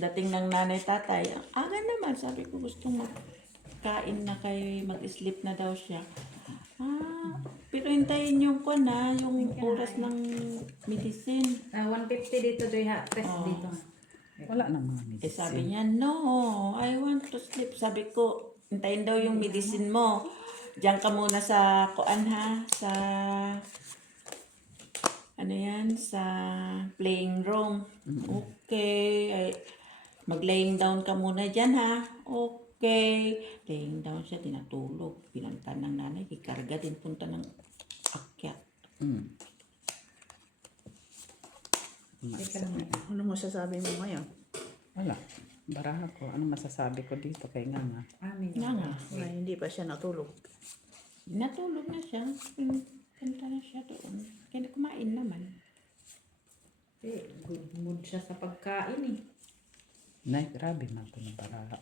dating ng nanay tatay, aga naman, sabi ko gustong magkain na kay mag-sleep na daw siya. Pero hintayin yung yung oras ng medicine. 150 dito, Joy, ha? Press dito. Wala nang mga medicine. Sabi niya, no, I want to sleep. Sabi ko, hintayin daw yung medicine mo. Diyan ka muna sa sa sa playing room. Okay. Ay, mag-laying down ka muna dyan, ha? Okay. Laying down siya, tinatulog. Pinunta ng nanay, ikarga din punta ng akyat. Ano mo sasabi mo ngayon? Wala. Baraha ko. Ano masasabi ko dito kay Nganga? Nga nga. Ay, hindi pa siya natulog. Natulog na siya. Punta na siya doon. Kaya kumain naman. Good mood siya sa pagkain, eh. Nay, grabe na ito na baraha.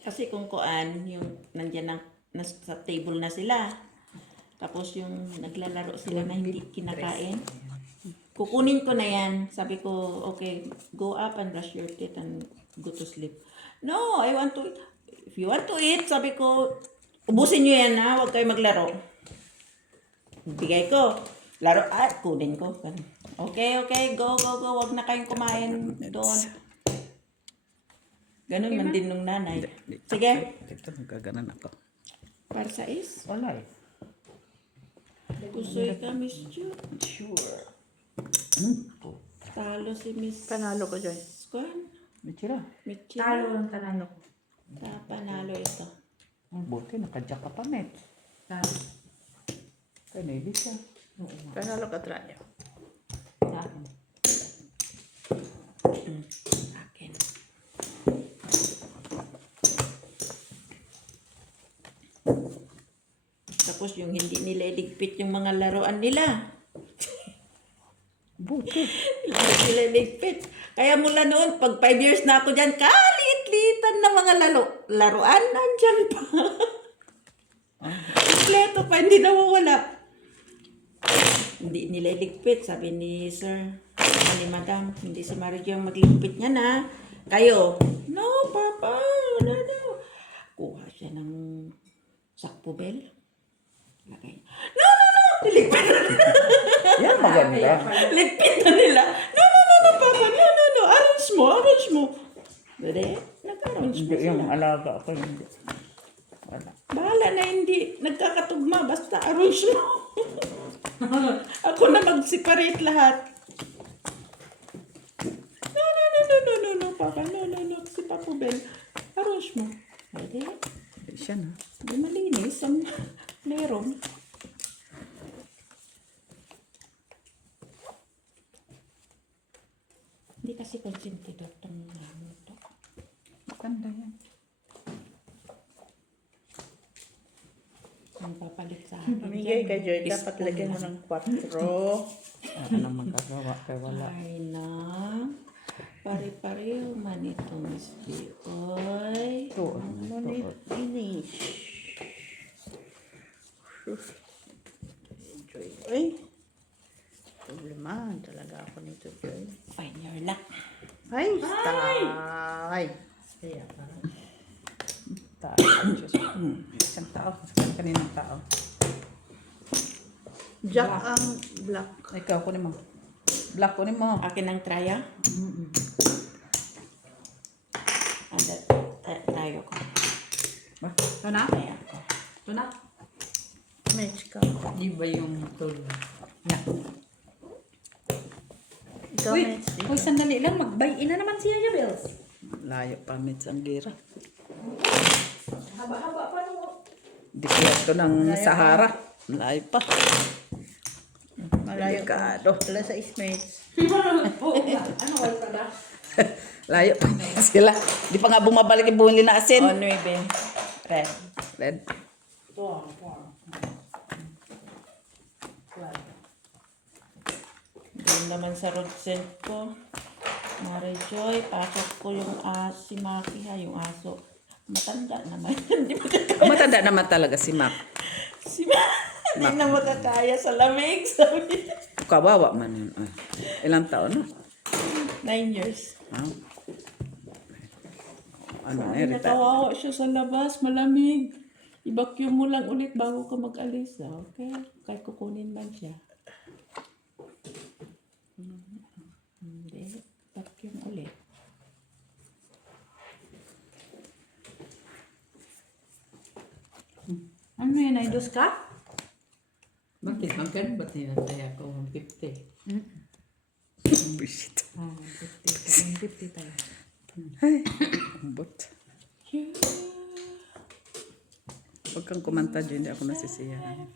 Kasi kung yung nandyan sa table na sila, tapos yung naglalaro sila na hindi kinakain, kukunin ko na yan. Sabi ko, okay, go up and brush your teeth and go to sleep. No, I want to eat. If you want to eat, sabi ko, ubusin nyo yan, ha? Huwag kayo maglaro. Bigay ko. Laro at kunin ko. Okay, go. Huwag na kayong kumain doon. Ganun man din nung nanay. Sige. Ito, nagkaganan ako. Para sa is. Wala eh. Pusoy ka, Miss Ju. Sure. Talo si Miss Panalo ko, Joy. Kwan. Mitira. Mitchell. Talo ang tanalo ko. Panalo ito. Buti, nakadyak ka pa, Met. Talo. Kaya naibig siya. Panalo ka, Tranya. Talo. Akin. Tapos yung hindi nila iligpit yung mga laruan nila. Buti. Hindi nila iligpit. Kaya mula noon, pag 5 years na ako dyan, kalit-litan na mga laruan, nandyan pa. Kompleto pa, hindi nawawala. Hindi nila iligpit, sabi ni Sir, ni Madam, hindi si Marijo ang magligpit niya na. Kayo, no, Papa, wala daw. Kuha siya ng sakpubel. Lagay. No, niligpit na nila. Yan, maganda. Ligpit na nila. No, Papa, no. Arrange mo. Dede, nag-arrange mo Yung sila. alaga ako, hindi. Wala. Bahala na hindi nagkakatugma, basta arrange mo. Ako na mag-separate lahat. No, Papa, no, si Papa Ben. Arrange mo. Dede, Siya na. di malinis ang playroom. Hindi kasi konsentido itong ito. Maganda yan. Ang papalit sa akin. Pamigay ka, Joy. Is Dapat lagyan mo ng 4. Ano magagawa kay wala. Ay na. Pare-pareho man ito, Miss Bioy. Finish. Joy. Ay. Problema talaga ako nito, Joy. Find your luck. Ay, stay. Kaya parang. Tao. Isang tao. Kaninang tao. Jack ang black. Ikaw, kunin mo. Black, kunin mo. Akin ang traya. Tayo ko. Ito na? Traya ko. Ito na? Match ka. Di ba yung tulo? Na. Ikaw, match. Uy, sandali lang. Mag-buy-in na naman siya, Jabels. Layo pa, Met, ang gira. Haba-haba pa no. Di kaya ito ng Sahara. Layo pa. Malayo ka. Delikado. Wala sa mates. Oo nga. Ano, wala pa ba? Layo pa sila. Di pa nga bumabalik yung buhili na asin. O, 9. Red. Red. Ito. Doon naman sa road scent ko. Mary Joy, pasok ko yung si Maki ha, yung aso. Matanda naman. Hindi makakaya. Matanda naman talaga si Mac. Si Maki. Hindi na makakaya sa lamig. Sabi. Kawawa man yun. Ay, ilang taon na? 9 years. Oh. Ano na Ay, Rita? nakawawa siya sa labas, malamig. I-vacuum mo lang ulit bago ka mag-alis. Okay? Kahit kukunin man siya. Hindi. Vacuum ulit. Ano yun, ay dos ka? Bakit? Magkano ba tinatay ako? 150. Bullshit. Ah, 50. 50 tayo. Ay, ambot. Huwag kang kumanta dyan, hindi ako nasisiyahan.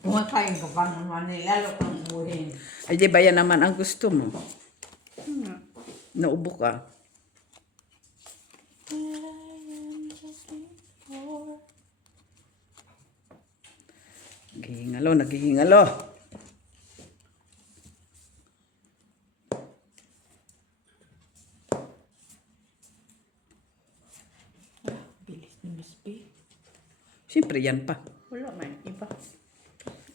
Kumakain ka pa naman lalo kang buhin. Ay, di ba yan naman ang gusto mo? Naubo ka. Naghihingalo, naghihingalo. Bilis ni Miss B. Siyempre yan pa. Wala man. Iba.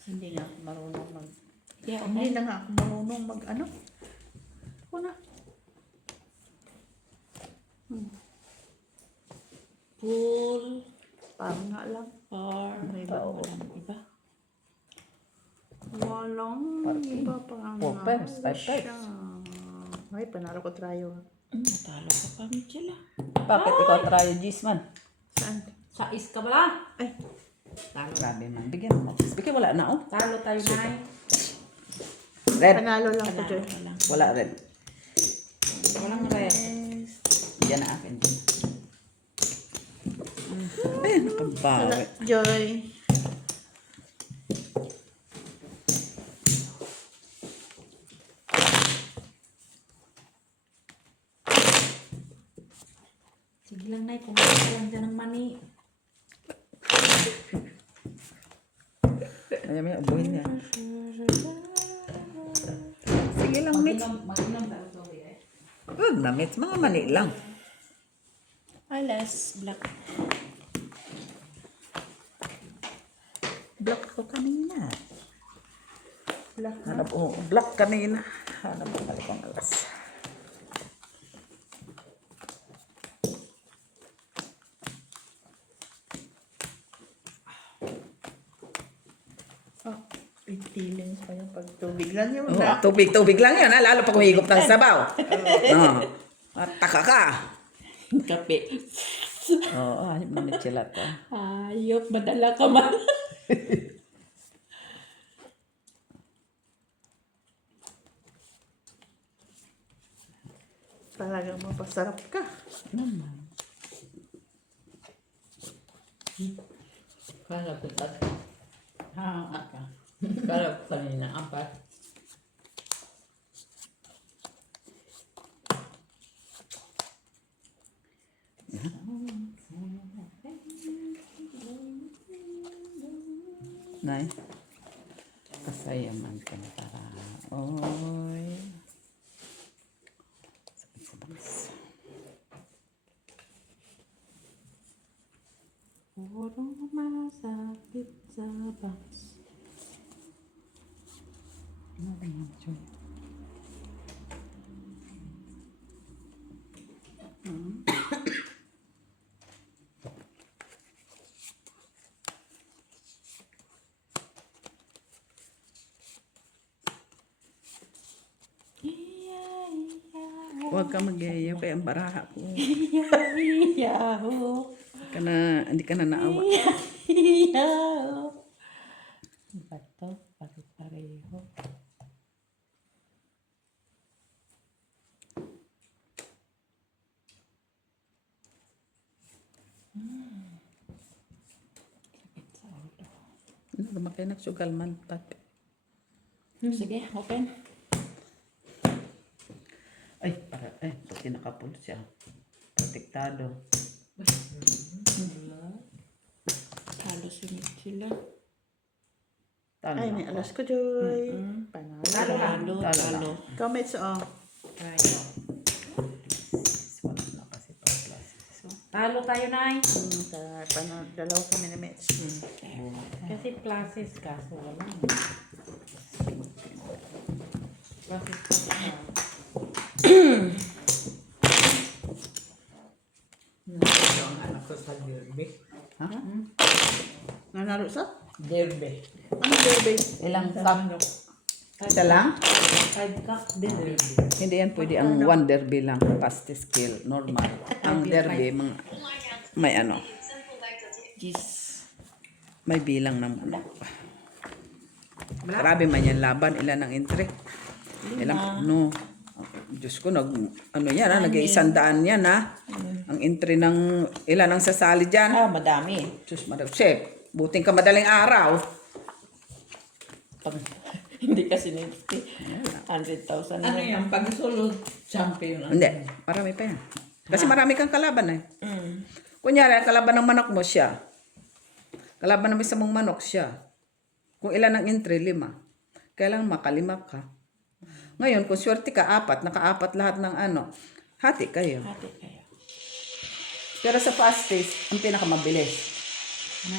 Hindi nga ako marunong mag... Yeah, Hindi na nga ako marunong mag ano. Ako na. Pool. Parang nga lang. Or. May iba, oo. Walang iba. Walang iba pa nga. 4 pairs, 5 pairs. siya. Ay, panalo ko tayo. Natalo ka pa, Mitchell. Bakit ikaw tayo, Gisman? Saan? Sais ka ba lang? Ay, Talo. Grabe man. Bigyan mo. Bigyan wala na, oh. Talo tayo, Nay. Red. panalo lang ko, Joy. Wala red. Walang red. Yan na akin. Ayun, Wala, pagbawi. Joy. Sige lang, Nay. Pumunta ka lang dyan ng mani. Ayaw may ubuhin yan. Sige lang, Mitch. Mag-inom tayo tubig eh. Huwag na, Mitch. Mga mani lang. Alas, black. Block ko kanina. Black na. Hanap ko. Block kanina. Hanap ko balik ang alas. Oh, with feelings pa yung pagtubig lang yun. Oh, tubig lang yan. Ha? Lalo pa kumigop ng sabaw. At taka ka. Kape. Oo, ay, manitsila to. Ayop, madala ka man. Talagang mapasarap ka. Kala ko ka. Kala ko kanina 4. Nay. Kasaya man ka na para. Oy. Sakit sa bakas. Puro masakit sa box. Ano ba yan, Joy? Huwag ka mag-yayaw kaya ang baraha ko. Yahoo! Hindi ka na naawa. Yahoo! Bato, pare-pareho. Sakit sa ulo. Ano, lumakay nagsugal man. Sige, open. Ay, pati nakapul siya. Protektado. Halos yun sila. Talo Ay, may ako. alas ko, Joy. Panalo. Talo lang. Talo. Comments, oh. Wala na kasi pang classes. Talo tayo, Nay. Dalawa kami ni Mitch. Kasi classes ka. So, wala. Process pa siya. Ito ang anak ko sa derby. Ha? Nanalo sa? Derby. Ano baby? Ilang cup? Isa lang? 5 cup din. Hindi yan pwede ang one derby lang. Pasti skill. Normal. Ang derby, may ano. May bilang ng manok. Grabe man yan laban. Ilan ang entry? Ilang, no. Diyos ko, ano yan ha? Nag-iisandaan yan ha? Ang entry ng, ilan ang sasali dyan? Ah, madami. Diyos, Madam Chef. Buting ka madaling araw. Pag, hindi kasi 100,000 Ano yan? Pagsulod, champion. Hindi, marami pa yan. Kasi marami kang kalaban eh. Mm. Kunyari, ang kalaban ng manok mo siya. Kalaban ng isa mong manok siya. Kung ilan ang entry, 5. Kailangan makalima ka. Ngayon, kung swerte ka, 4, naka-4 lahat ng ano, hati kayo. Hati kayo. Pero sa fast pace, ang pinakamabilis. 9.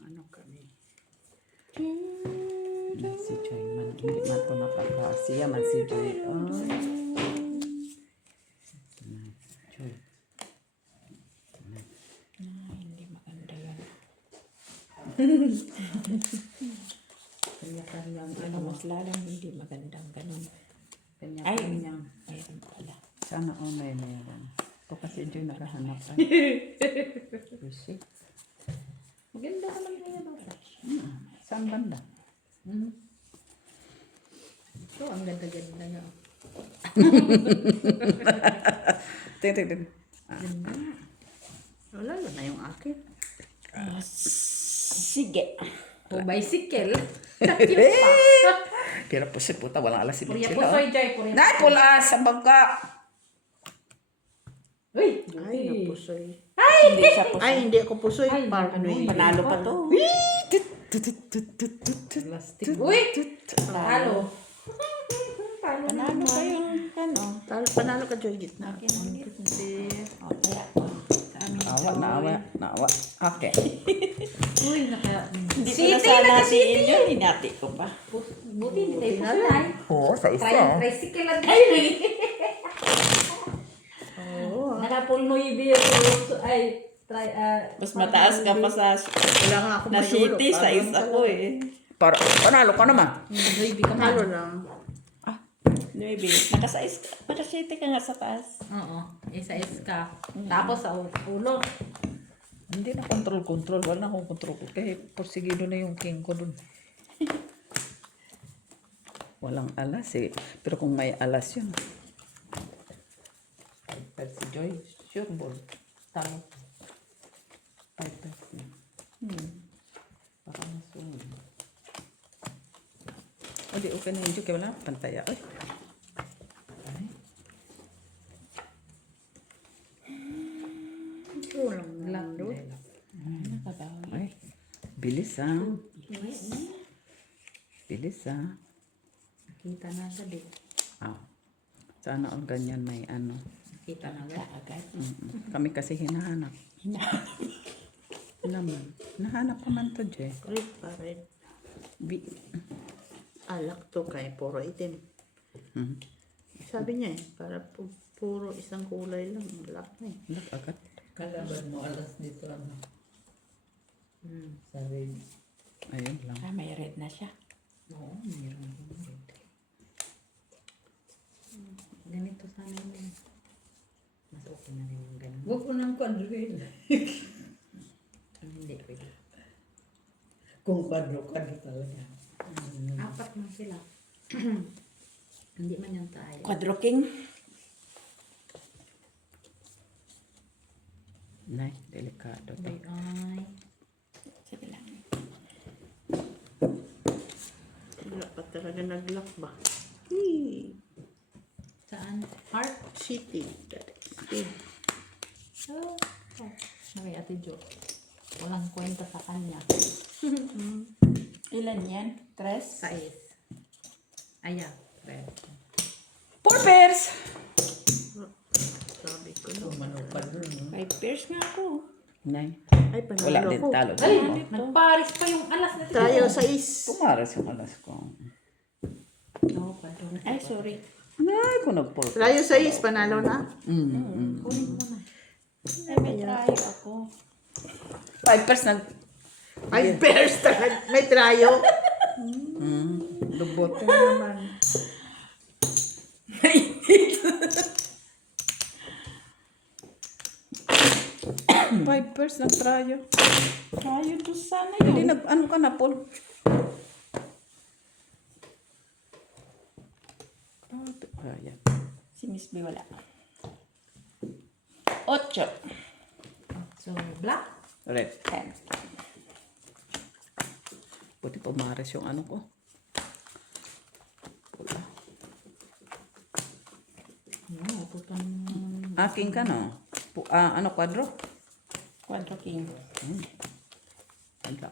Ano kami? Si Joy man, hindi man ito napagkasiya man si Joy. Joy. Hindi maganda yan. Kanya-kanyang Ano, mas lalong hindi magandang ganun. Ay, kanya-kanyang. mayroon pala. Sana may mayroon. Ito kasi Joy naghahanap. Busy. Maganda naman kaya ba? Saan banda? Ito, ang ganda-ganda niya. Tingnan. Wala na yung akin. Sige. O, bicycle. Pero po si puta, walang alas si Purya Bichila. pusoy, Joy. Purya Nay, pula sa bangka. Uy! Ay, napusoy. Hindi siya po. Ay, hindi ako pusoy. Ay, Parnoy. Panalo pa to. Plastic. Uy! Halo. Panalo pa yung ano. Panalo ka, Joy, gitna. Akin ang Hindi. O, kaya sa amin. Naawa. Okay. Uy, naka... Hindi ko na sana natiin yun. Hinati ko pa. Buti, hindi tayo pusoy. Oo, sa isa. Tricycle lang tayo eh. Nakapulnoy beer. Ay, Mas mataas ka pa sa Wala nga ako na mayulog. city sa isa ko eh. Panalo ka naman. baby ka Panalo man. lang. Maybe. Nakasite ka nga sa taas. Oo, isa-is ka. Tapos sa ulo. Hindi na control. Wala na akong control. Kaya porsigido na yung king ko dun. Walang alas eh. Pero kung may alas yun. Pero si Joy, sure ball. Tama. 5 na. Baka masunod. O di okay na yun, Joy. Kaya wala pantaya. Ay. Walang lando. Nakabawi. Ay. Bilis ah. Bilis ah. Kita na agad eh. Ah. Sana ang ganyan may ano. Kita na agad. Agad. Kami kasi hinahanap. Naman. Nahanap pa man to, Joy. Correct pa rin. Alak to kay puro itim. Hmm. Sabi niya eh, para puro isang kulay lang. Alak na eh. Look, agad. Kalaban mo alas dito ano. Sa red. Ayun lang. Ah, may red na siya. Oo, mayroon. Ganito sana yun. Mas okay na rin yung ganun. Huwag mo ng quadrille. Hindi pwede. Kung quadro talaga. 4 man sila. Hindi man yung tayo. Quadro King. Nay, delikado to. Ay. Sige lang. Wala pa talaga nag-lock ba? Saan? Heart? City. That is. Oh. Okay, Ate Jo. Walang kwenta sa kanya. Ilan yan? 3? Sais. Ayan. Red. 4 pairs! Sabi ko na. Kung ano quadro no. 5 pairs nga ako. Nay. Ay, Wala panalo din ko. talo. Ay, din ako. nagparis pa yung alas na Tayo sa is. Pumaras yung alas ko. Oo, padong. Ay, sorry. Nay, kung nagpulpo. Tayo sa is, panalo na. Kunin mo na. Ay, may trayo ako. Vipers nag... Ay, bears talaga. May trayo. Lubot. Ito naman. Vipers nagtrayo. Trayo to sana Hindi yun. ano ka na, Paul? Ayan. Si Miss B wala. 8. So, black. Red. 10. Buti pumaras yung ano ko. Pula. Oo, putan mo. Aking ka, no? Ano, kwadro? 4 king. Wala.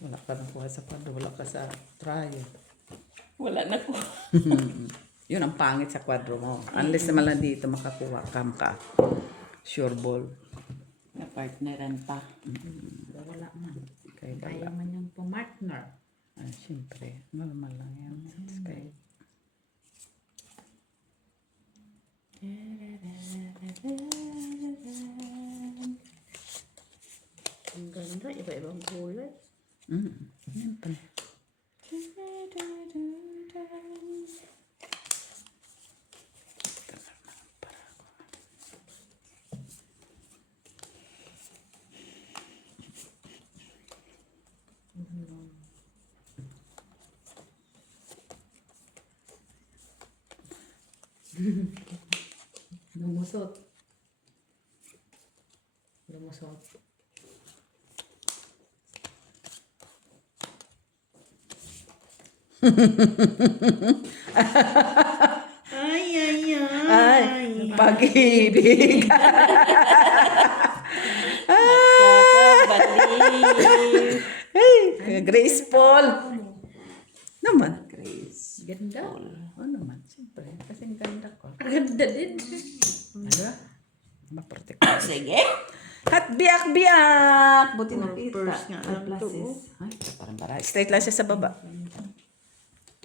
Wala ka nakuha sa kwadro. Wala ka sa trayo. Wala na ko. Yun ang pangit sa kwadro mo. Unless naman lang dito makakuha ka. Sure ball. Na partneran pa. Wala man. Kaya Kaya wala. man yung pumartner. Siyempre. Normal lang yan. Kaya. Ang ganda. Iba-ibang kulay. Yan pa. Lumusot. Lumusot. Ay, ay, ay. Ay, pag-ibig. Kakabaliw. Ay, graceful. Naman. Ganda. Oo naman, siyempre. Kasi ang ganda ko. Ganda din. Ano? Maprotect. Sige. Hat biyak-biyak! Buti nakita. Purse nga lang to. Ay, parang bara. Straight lang siya sa baba.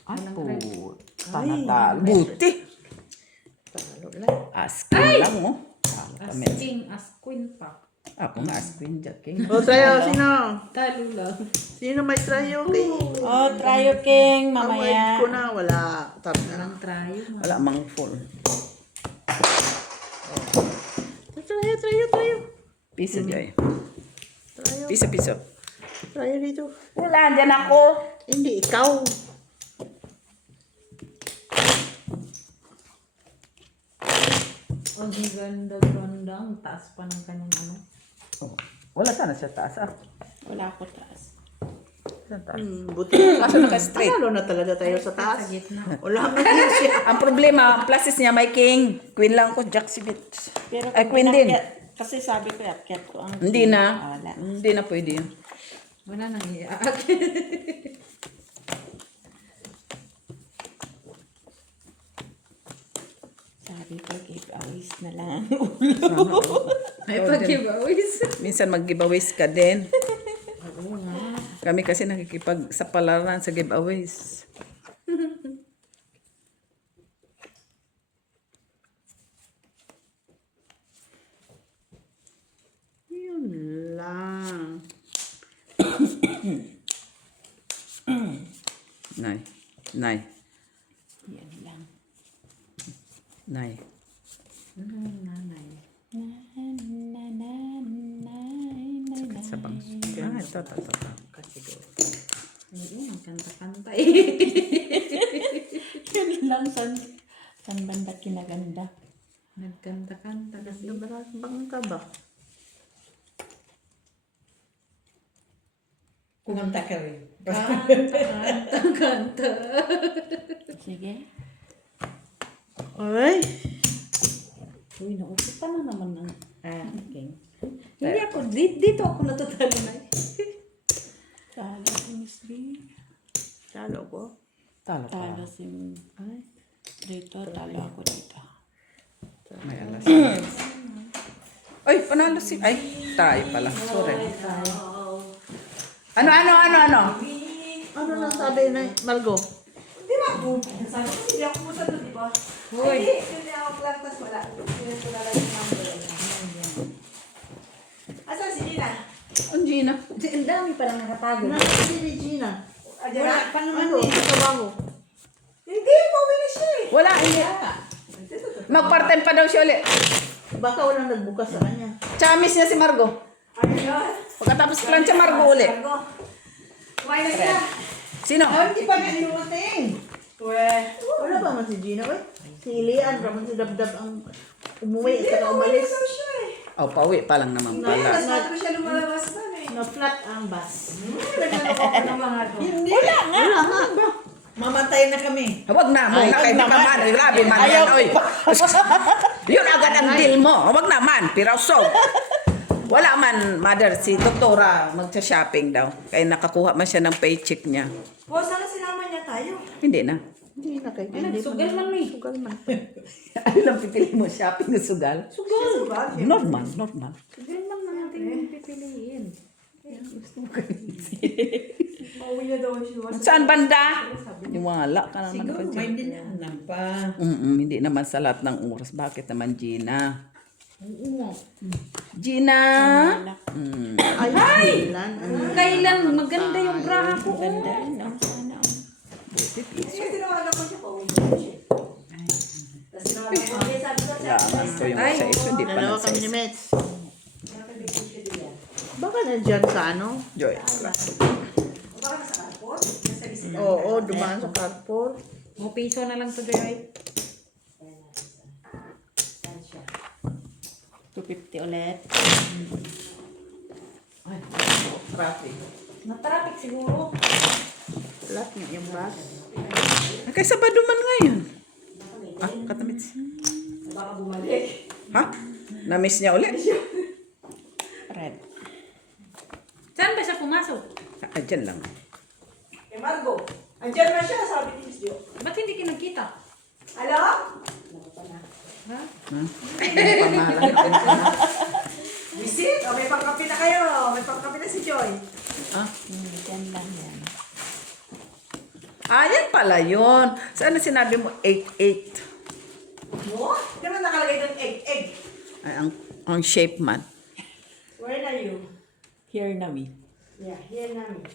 Ay, po. Panatal. Buti. Talo lang. Asking lang, oh. Talo As kami. king, as queen pa. Ako nga, as queen, jack king. O, tayo. Sino? Talo lang. Sino may trayo? Okay. Oh, trayo king. Away Mamaya. ko na. Wala. Tap na. Walang trayo. Wala mang full. Trayo. Piso, Joy. Trayo. Piso. Trayo dito. Wala, dyan ako. Hindi, ikaw. Ang ganda-ganda. Ang taas pa ng kanyang ano. Oh, wala sana siya taas, ah. Wala ako taas. Saan taas? Buti. Kaso naka-straight. Talo na talaga tayo sa Sa taas. gitna. Wala man din siya. Ang problema, ang pluses niya may king. Queen lang ko, jack si bitch. Pero Ay, kung queen din. pinakyat- Kasi sabi ko, yakyat ko ang Hindi king. na. Wala. Hindi na pwede yun. Wala nang iyak. Sabi ko, giveaways na lang. May pag-giveaways. Minsan mag-giveaways ka din. Kami kasi nakikipagsapalaran sa giveaways. Yun lang. Nay. Yan lang. Nay. Nanay. Sakit sa bangs. Ah, ito. Kasi doon. Oo, magkanta-kanta Yan lang. San banda kinaganda. Nagkanta-kanta kasi. Bang ka ba? Kumanta ka rin. Kanta. Sige. Ay. Uy, nauputan na naman ng king. Hindi ako, dito ako natatalo na. Talo si Miss B. Talo ko. Talo ka. Talo si Ay. dito. Talo ako dito. May alas. Ay, panalo si... Ay, tayo pala. Sorry. Ano? Ano nang sabi na Margo? Di ba? Sabi ko, hindi ako pumunta doon, di ba? Ay, hindi ako plantas, wala. Hindi ko na lang yung number. Asan si Gina? Ang Gina. Ang dami palang nakatago. Nasa si Regina. Wala pa naman sa trabaho. Hindi, pauwi na siya eh. Wala, hindi. Mag-part-time pa daw siya ulit. Baka walang nagbukas sa kanya. Chamis niya si Margo. Ano yun? Pagkatapos plan siya Margo ulit. Kumain na siya. Sino? Hindi pa nga inumating. Wala pa man si Gina, eh. Si Ilian, raman si Dabdab ang umuwi at saka umalis. siya eh. Oh, pauwi pa lang naman pala. Tapos siya lumalabas pa eh. Na-flat ang bus. Naglaloko ko ng mga to. Hindi. Wala nga. Mamatay na kami. Huwag na, muna kayo di pa man. Grabe man yan, oy. Yun agad ang deal mo. Huwag naman, pirasog. Wala man, mother, si doktora magsa-shopping daw. Kaya nakakuha man siya ng paycheck niya. O, sana sinama niya tayo. Hindi na. Hindi na kayo. Sugal man eh. Sugal man. Ano lang pipili mo? Shopping na sugal? Sugal. Normal. Sugal man natin yung pipiliin. Pauwi na daw siya. Saan banda? Wala ka naman. Siguro may dinaanan pa. Hindi naman sa lahat ng oras. Bakit naman, Gina? Gina? Ay, Ilian. Kailan maganda yung braha ko. Ganda rin, no? Sana, oh. Kasi tinawagan ko siya, pauwi na siya. Tapos tinawagan ko, sabi ko, Yaman ko yung sa iso. Hindi pa Dalawa nasa kami ni iso. Mets. Baka nandiyan sa ano? Joy. baka nasa airport, nasa bisita. Oo, dumaan sa carport. Mo piso na lang to, Joy. 250 ulit. Traffic. Na-traffic siguro. Flat nga yung bus. Kay Sabado man ngayon. Katamit siya. Baka bumalik. Ha? Na-miss niya ulit? Red. Saan ba siya pumasok? Dyan lang. Kay Margo. Andiyan na siya, sabi ni Miss Jo. Ba't hindi kinagkita? Alam? Visit? O, may pangkapi na kayo. May pangkapi na si Joy. Dyan lang yan. Yan pala yun. Saan na sinabi mo 8-8? Mo? Di ba nakalagay doon egg? Ay, ang shape man. Where are you? Here na we. Yeah, here namin.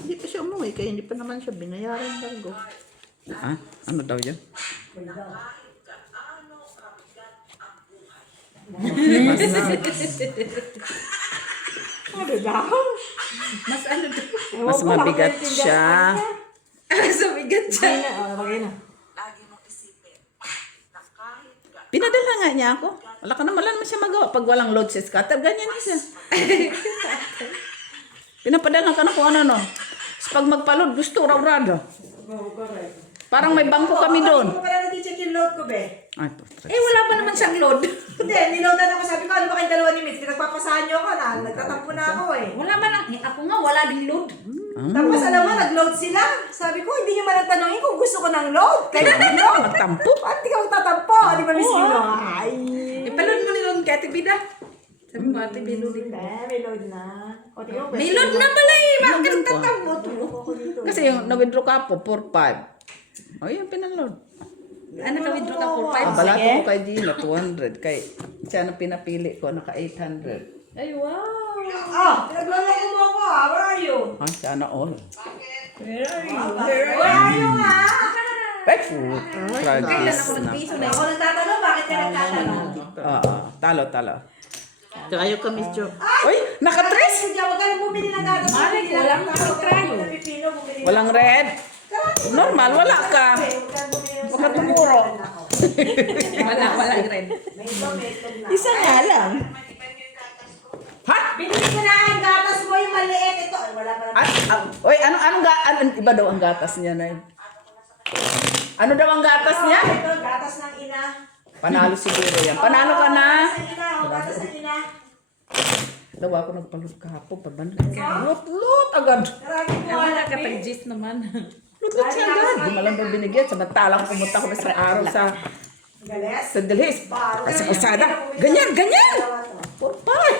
Hindi pa siya umuwi, kaya hindi pa naman siya binayaran Margo. Ano daw yun? Ano daw? Mas ano daw? Mas mabigat siya. Mas mabigat siya. Bagay na, bagay na. Pinadala nga niya ako. Wala naman siya magawa. Pag walang load sa scatter, ganyan na siya. Pinapadala ka na kung ano, no? So, pag magpa-load, gusto raw-rado. Parang may bangko kami doon. Hindi ko pala nati-check yung load ko, be. Ay, putre. Wala pa naman siyang load. Hindi, niloadan ako. Sabi ko, ano ba kayong dalawa ni Mitch? Pinagpapasahan niyo ako na. Nagtatampo na ako eh. Wala man lang. Ako nga, wala din load. Tapos alam mo, nag-load sila. Sabi ko, hindi niyo man ang tanongin kung gusto ko ng load. Kaya mag-load. Magtampo. Ba't di ka magtatampo? Di ba, Miss Mino? Ay. Ipaload mo nilon kay Ate Bida. Sabi mo, Ate Bida. May load na. O, tingnan mo, May load na pala eh. Bakit Load pa. nagtatampo? ako dito. Kasi yung na-withdraw ka po, 4-5. O, yun, pinaload. Ano ka withdraw ka for 5? Balato ko kay Gina, 200. Kay siya na pinapili ko, naka 800. Ay, wow. Ah, pinagloloko mo ako ah. Where are you? Sana all. Where are you nga? Ay, tragis na. Ako nagtatanong, bakit ka nagtatanong? Talo. Kayo ka, Miss Jo. Uy, naka-tres! Huwag ka na bumili ng gatas. Malik, walang trayo. Walang red. Normal, wala ka. Baka tumuro. Wala rin. Isa nga lang. Ha? Binili ko na ang gatas mo, yung maliit. Ito, ay wala pa naman. Uy, iba daw ang gatas niya na yun. Ano daw ang gatas niya? Ito, gatas ng ina. Panalo siguro yan. Panalo ka na. Gatas ng ina, gatas ng ina. Daw ako nagpalot kahapon. Lut agad. Karami mo. Wala ka tag-gist naman. Lutlut siya agad. Di mo lang daw binigyan. Samantalang pumunta ko isang araw sa Delhis. Kasi kusada. Ganyan, ganyan. Pupay.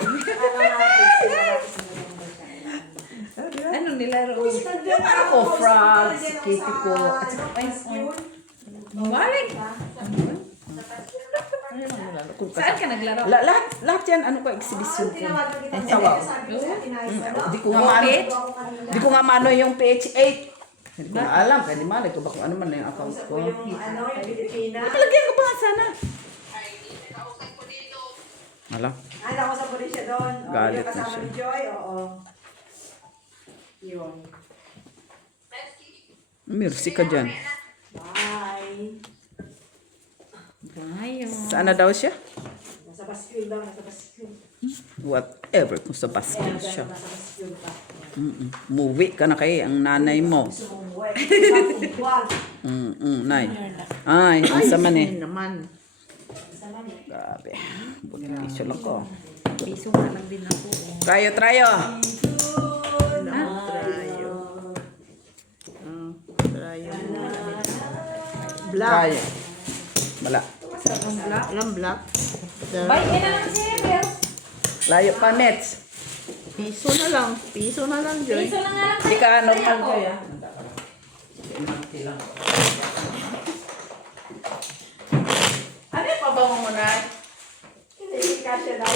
Ano nilaro? Yung ano ko, frogs, kitty ko. At saka Mawalig. Saan ka naglaro? lahat yan, ano ko, exhibition ko. Sawa. Di ko nga maano. Di ko nga maano yung PH8. Hindi ko na alam. Pwede malay ko ba kung ano man na yung account ko. Palagyan ko pa nga sana. Alam. Nakausap ko rin siya doon. Galit Yung na kasama siya. ni Joy, oo. Yun. Mercy ka dyan. Bye. Bayo. Saan na daw siya? Nasa bascule daw, nasa bascule. Whatever, kung sa basket siya. Nasa bascule pa. Muwi ka na kay ang nanay mo. Sumuwi. Isang buwan. Nay. Ay, ang sama ni. naman. Grabe. Buti piso lang ko. Piso nga lang din ako. Trayo, trayo. Black. Trayo. Wala. Alam black. Bay, na lang siya, Bel. Layo pa, Mets. Piso na lang. Piso na lang, Joy. Piso lang nga lang. Hindi ka normal ko ya. Ano yung pabango mo na? Hindi ka siya daw.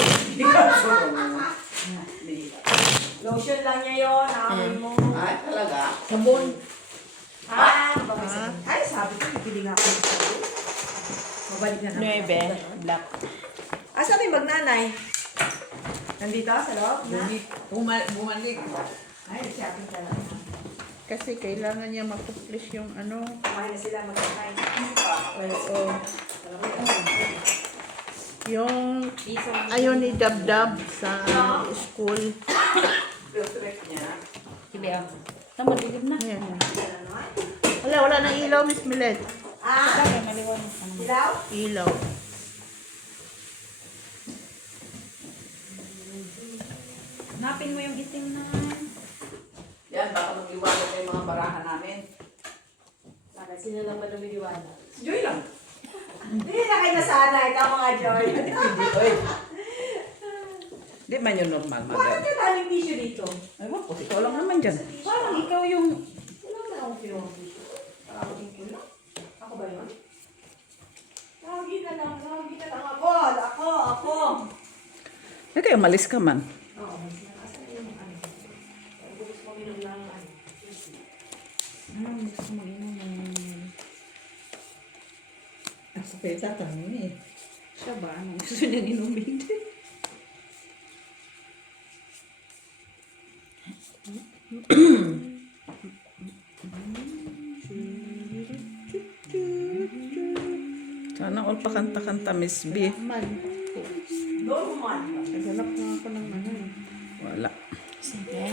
Lotion lang niya yun. Amoy mo. Ay, talaga. Sabon. Ay, sabi ko, bibili nga ako. Mabalik na naman. 9, black. Asan yung magnanay? Nandito sa loob? Na? Bumalik. Ay, shopping ka lang. Kasi kailangan niya makumplis yung ano. Kumain na sila magkakain. Oo. Yung ayaw ni Dabdab sa school. Sige, ah. Tama, dilim na. Ayan. Wala nang ilaw, Miss Millet. Ilaw? Ilaw. Hanapin mo yung itim na. Yan, baka mag-iwala na yung mga barahan namin. Bakit sino lang ba lumiliwanag? Si Joy lang. Hindi na kayo nasanay. Ikaw mga Joy. Hindi, oy. Hindi man yun normal, Bakit mother. ka daming tissue dito? Ay, wako, ikaw lang naman dyan. Parang ikaw yung... Sino na akong kinuha ng tissue? Tawagin ko lang. Ako ba yun? Tawagin na lang ako. Ako. Ay, kayo, malis ka man. Oo, mas nakasal yung ano. Kaya gusto ko minom ng ano. Ano, gusto mo inom? Ang sakit tatanong eh. Siya ba? Ano gusto niya inumin? Sana all pakanta-kanta, Miss B. Man. Normal. Naghanap nga ako ng ano eh. Wala. Sige.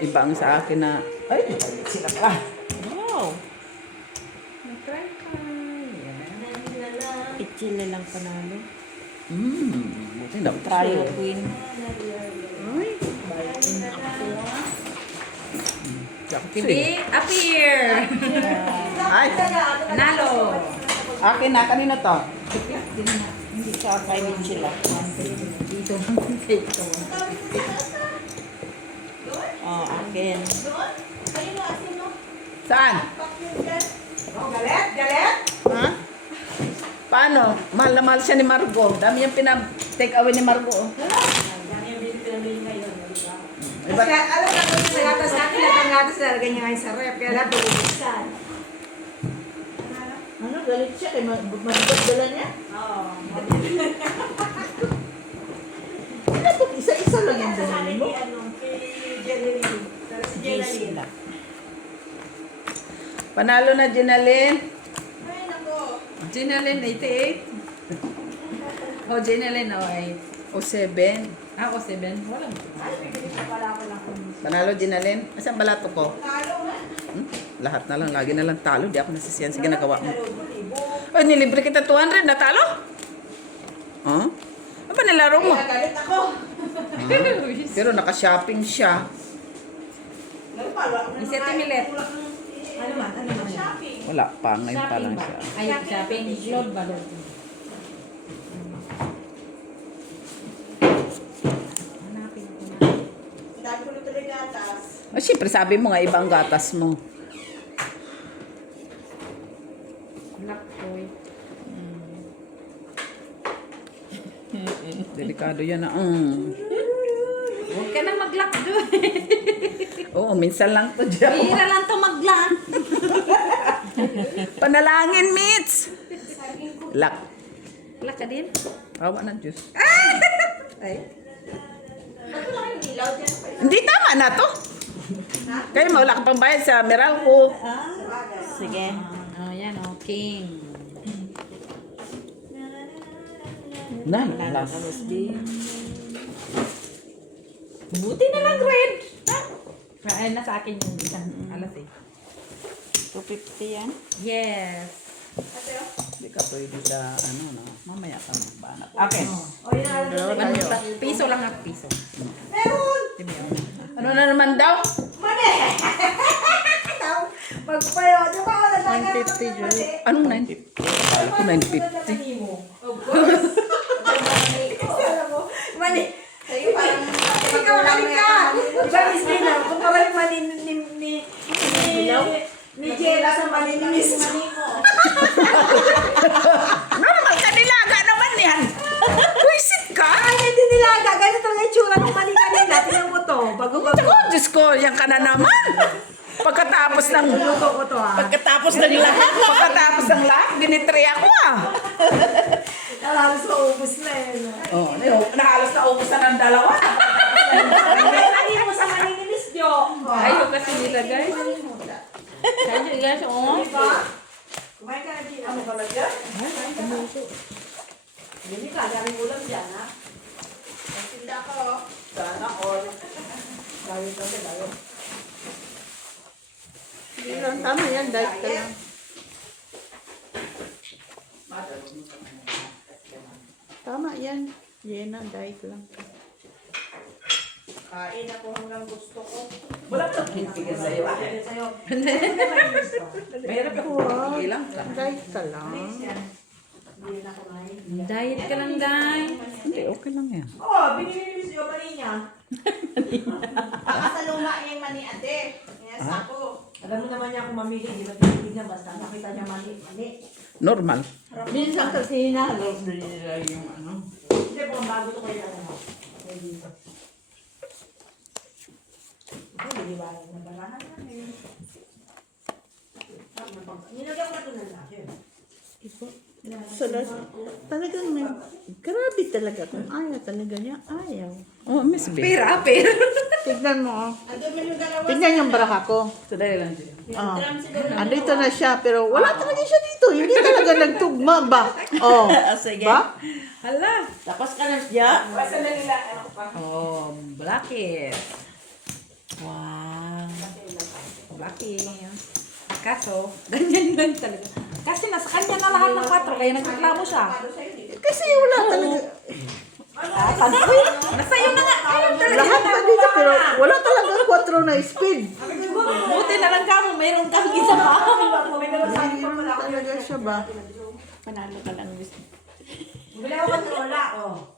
Iba ang sa akin na, ay, sila ka. Wow. Nag-try ka. Pichile lang panalo. Buti na. Trio queen. Ay, bayakin ako ah. Hindi, appear! Ay, Nalo! akin na, kanina to. Hindi ka kay Michila. Dito lang kay ito. Oh, akin. Saan? Oh, galit? Ha? Paano? Mahal na mahal siya ni Margo. Dami yung pinag-take away ni Margo. Oh. Yan yung pinamili ngayon. Iba, Kasi alam na kung yung nagatas natin, natangatas na ganyan ngayon sa rep. Kaya lahat bubuksan. Ano, galit siya kay mabigat dala niya? Oo. Dapat isa-isa lang yung dala Sabi mo. ni ano, kay Jeneline. Pero si Jeneline. Black. panalo na, Ginaline. Ay, nako. Ginalyn, 88. Oh, Ginalyn, oh, 8. O 7. Ako, 7. Wala mo. Ay, bibili pa pala ako ng Panalo, Ginaline. Asan balato ko? talo nga. Lahat na lang. Lagi na lang talo. Di ako nasisiyan sa ginagawa mo. Libo. Ay, nilibre kita 200. Natalo? Huh? Ano ba nilaro mo? Kaya galit ako. Pero naka-shopping siya. Ngayon pala. Isa timilet. Ay, Ano man? Shopping. Wala pa, ngayon pa lang siya. Ay, shopping. Load ba? Load. Hanapin ko na. Dami ko na tuloy gatas. Oh, siyempre, sabi mo nga ibang gatas mo. Black toy. Delikado yan na. Huwag ka na mag-lock doon. Oo, minsan lang to dyan. Bihira lang to mag-lock. Panalangin, Mitch! Lak. Lock ka din? Awa ng Diyos. Ay. Ano lang yung ilaw dyan? Hindi tama na to. Kaya wala ka pang bayad sa Meralco. Sige. Oh, yan. Oh, king. Alas. Buti na lang red. Ay, nasa akin yung isang alas eh. 250 yan. Yes. Hindi ka pwede sa ano na. Mamaya ka magbanat. Okay. O, yun na. Piso lang ang piso. Meron! Ano na naman daw? Mani! Magpayo. Di ba ako nagdagan? 950, Joy. Anong 950? Akala ko 950. Of course. Alam mo, mani. Sa'yo parang ikaw mani ka. Di ba, Miss Dina? Kung parang mani ni Jella sa mani ni Miss Mani mo. Normal ka nilaga naman yan. Puisit ka? Ay, hindi nilaga. Ganito lang yung tsura ng mani kanina. Tingnan mo to. Bago-bago. Oh, Diyos ko, yan ka na naman. Pagkatapos ng... Luto ko to, ha. Pagkatapos ng lahat, dinitry ako ah. Halos maubos na eh. Oh, nahalos na ubos na ng dalawa. Mani mo sa mani ni Miss Jo. Ayaw kasi nila guys. Kaya guys, oh. Diba? Kumain ka na, Gina. Ano pala dyan? Hindi ka, daming ulam dyan, ha? Magtinda ko. Sana all. Dami kasi tayo. Hindi lang, tama yan, diet ka lang. Tama yan. Yan ang diet lang. Kain ako hanggang gusto ko. Wala kang bibigyan sa'yo. Bakit sa'yo? Mahirap ako. Ilang ka. Diet ka lang. Hindi na kumain. Diet ka lang guys. Hindi, okay lang yan. Oo, binili ni Miss Jo mani niya. Baka sa luma yung mani ate. Yes, ako. Alam mo naman niya kung mamili, di ba tinitignan basta nakita niya mani. Normal. Minsan kasi hinalo nila yung ano. Hindi po, bago to kayo ano. Okay, dito. Ito, diliwanag na barahan namin. Nilagyan ko na ito ng lahat. So, talagang grabe talaga. Kung ayaw talaga niya, ayaw. Oh, Miss B. Pera. Tignan mo, oh. Andun mo yung dalawa. Tignan yung baraka ko. Sadali lang siya. Oh. Andito na siya, pero wala talaga siya dito. Hindi talaga nagtugma ba? Oh. Sige. Ba? Hala. Tapos ka na siya. Oh, blacky. Wow. Blacky. Kaso, ganyan lang talaga. Kasi nasa kanya na lahat ng 4, kaya nagreklamo siya. Kasi wala talaga. Nasa iyo na nga. Ayun talaga. Lahat pa dito, pero wala talaga 4 na speed. Buti na lang kamo, mayroon kang isa pa. Hindi talaga siya ba? Panalo ka lang, Miss. Bili ako kontrola, oh.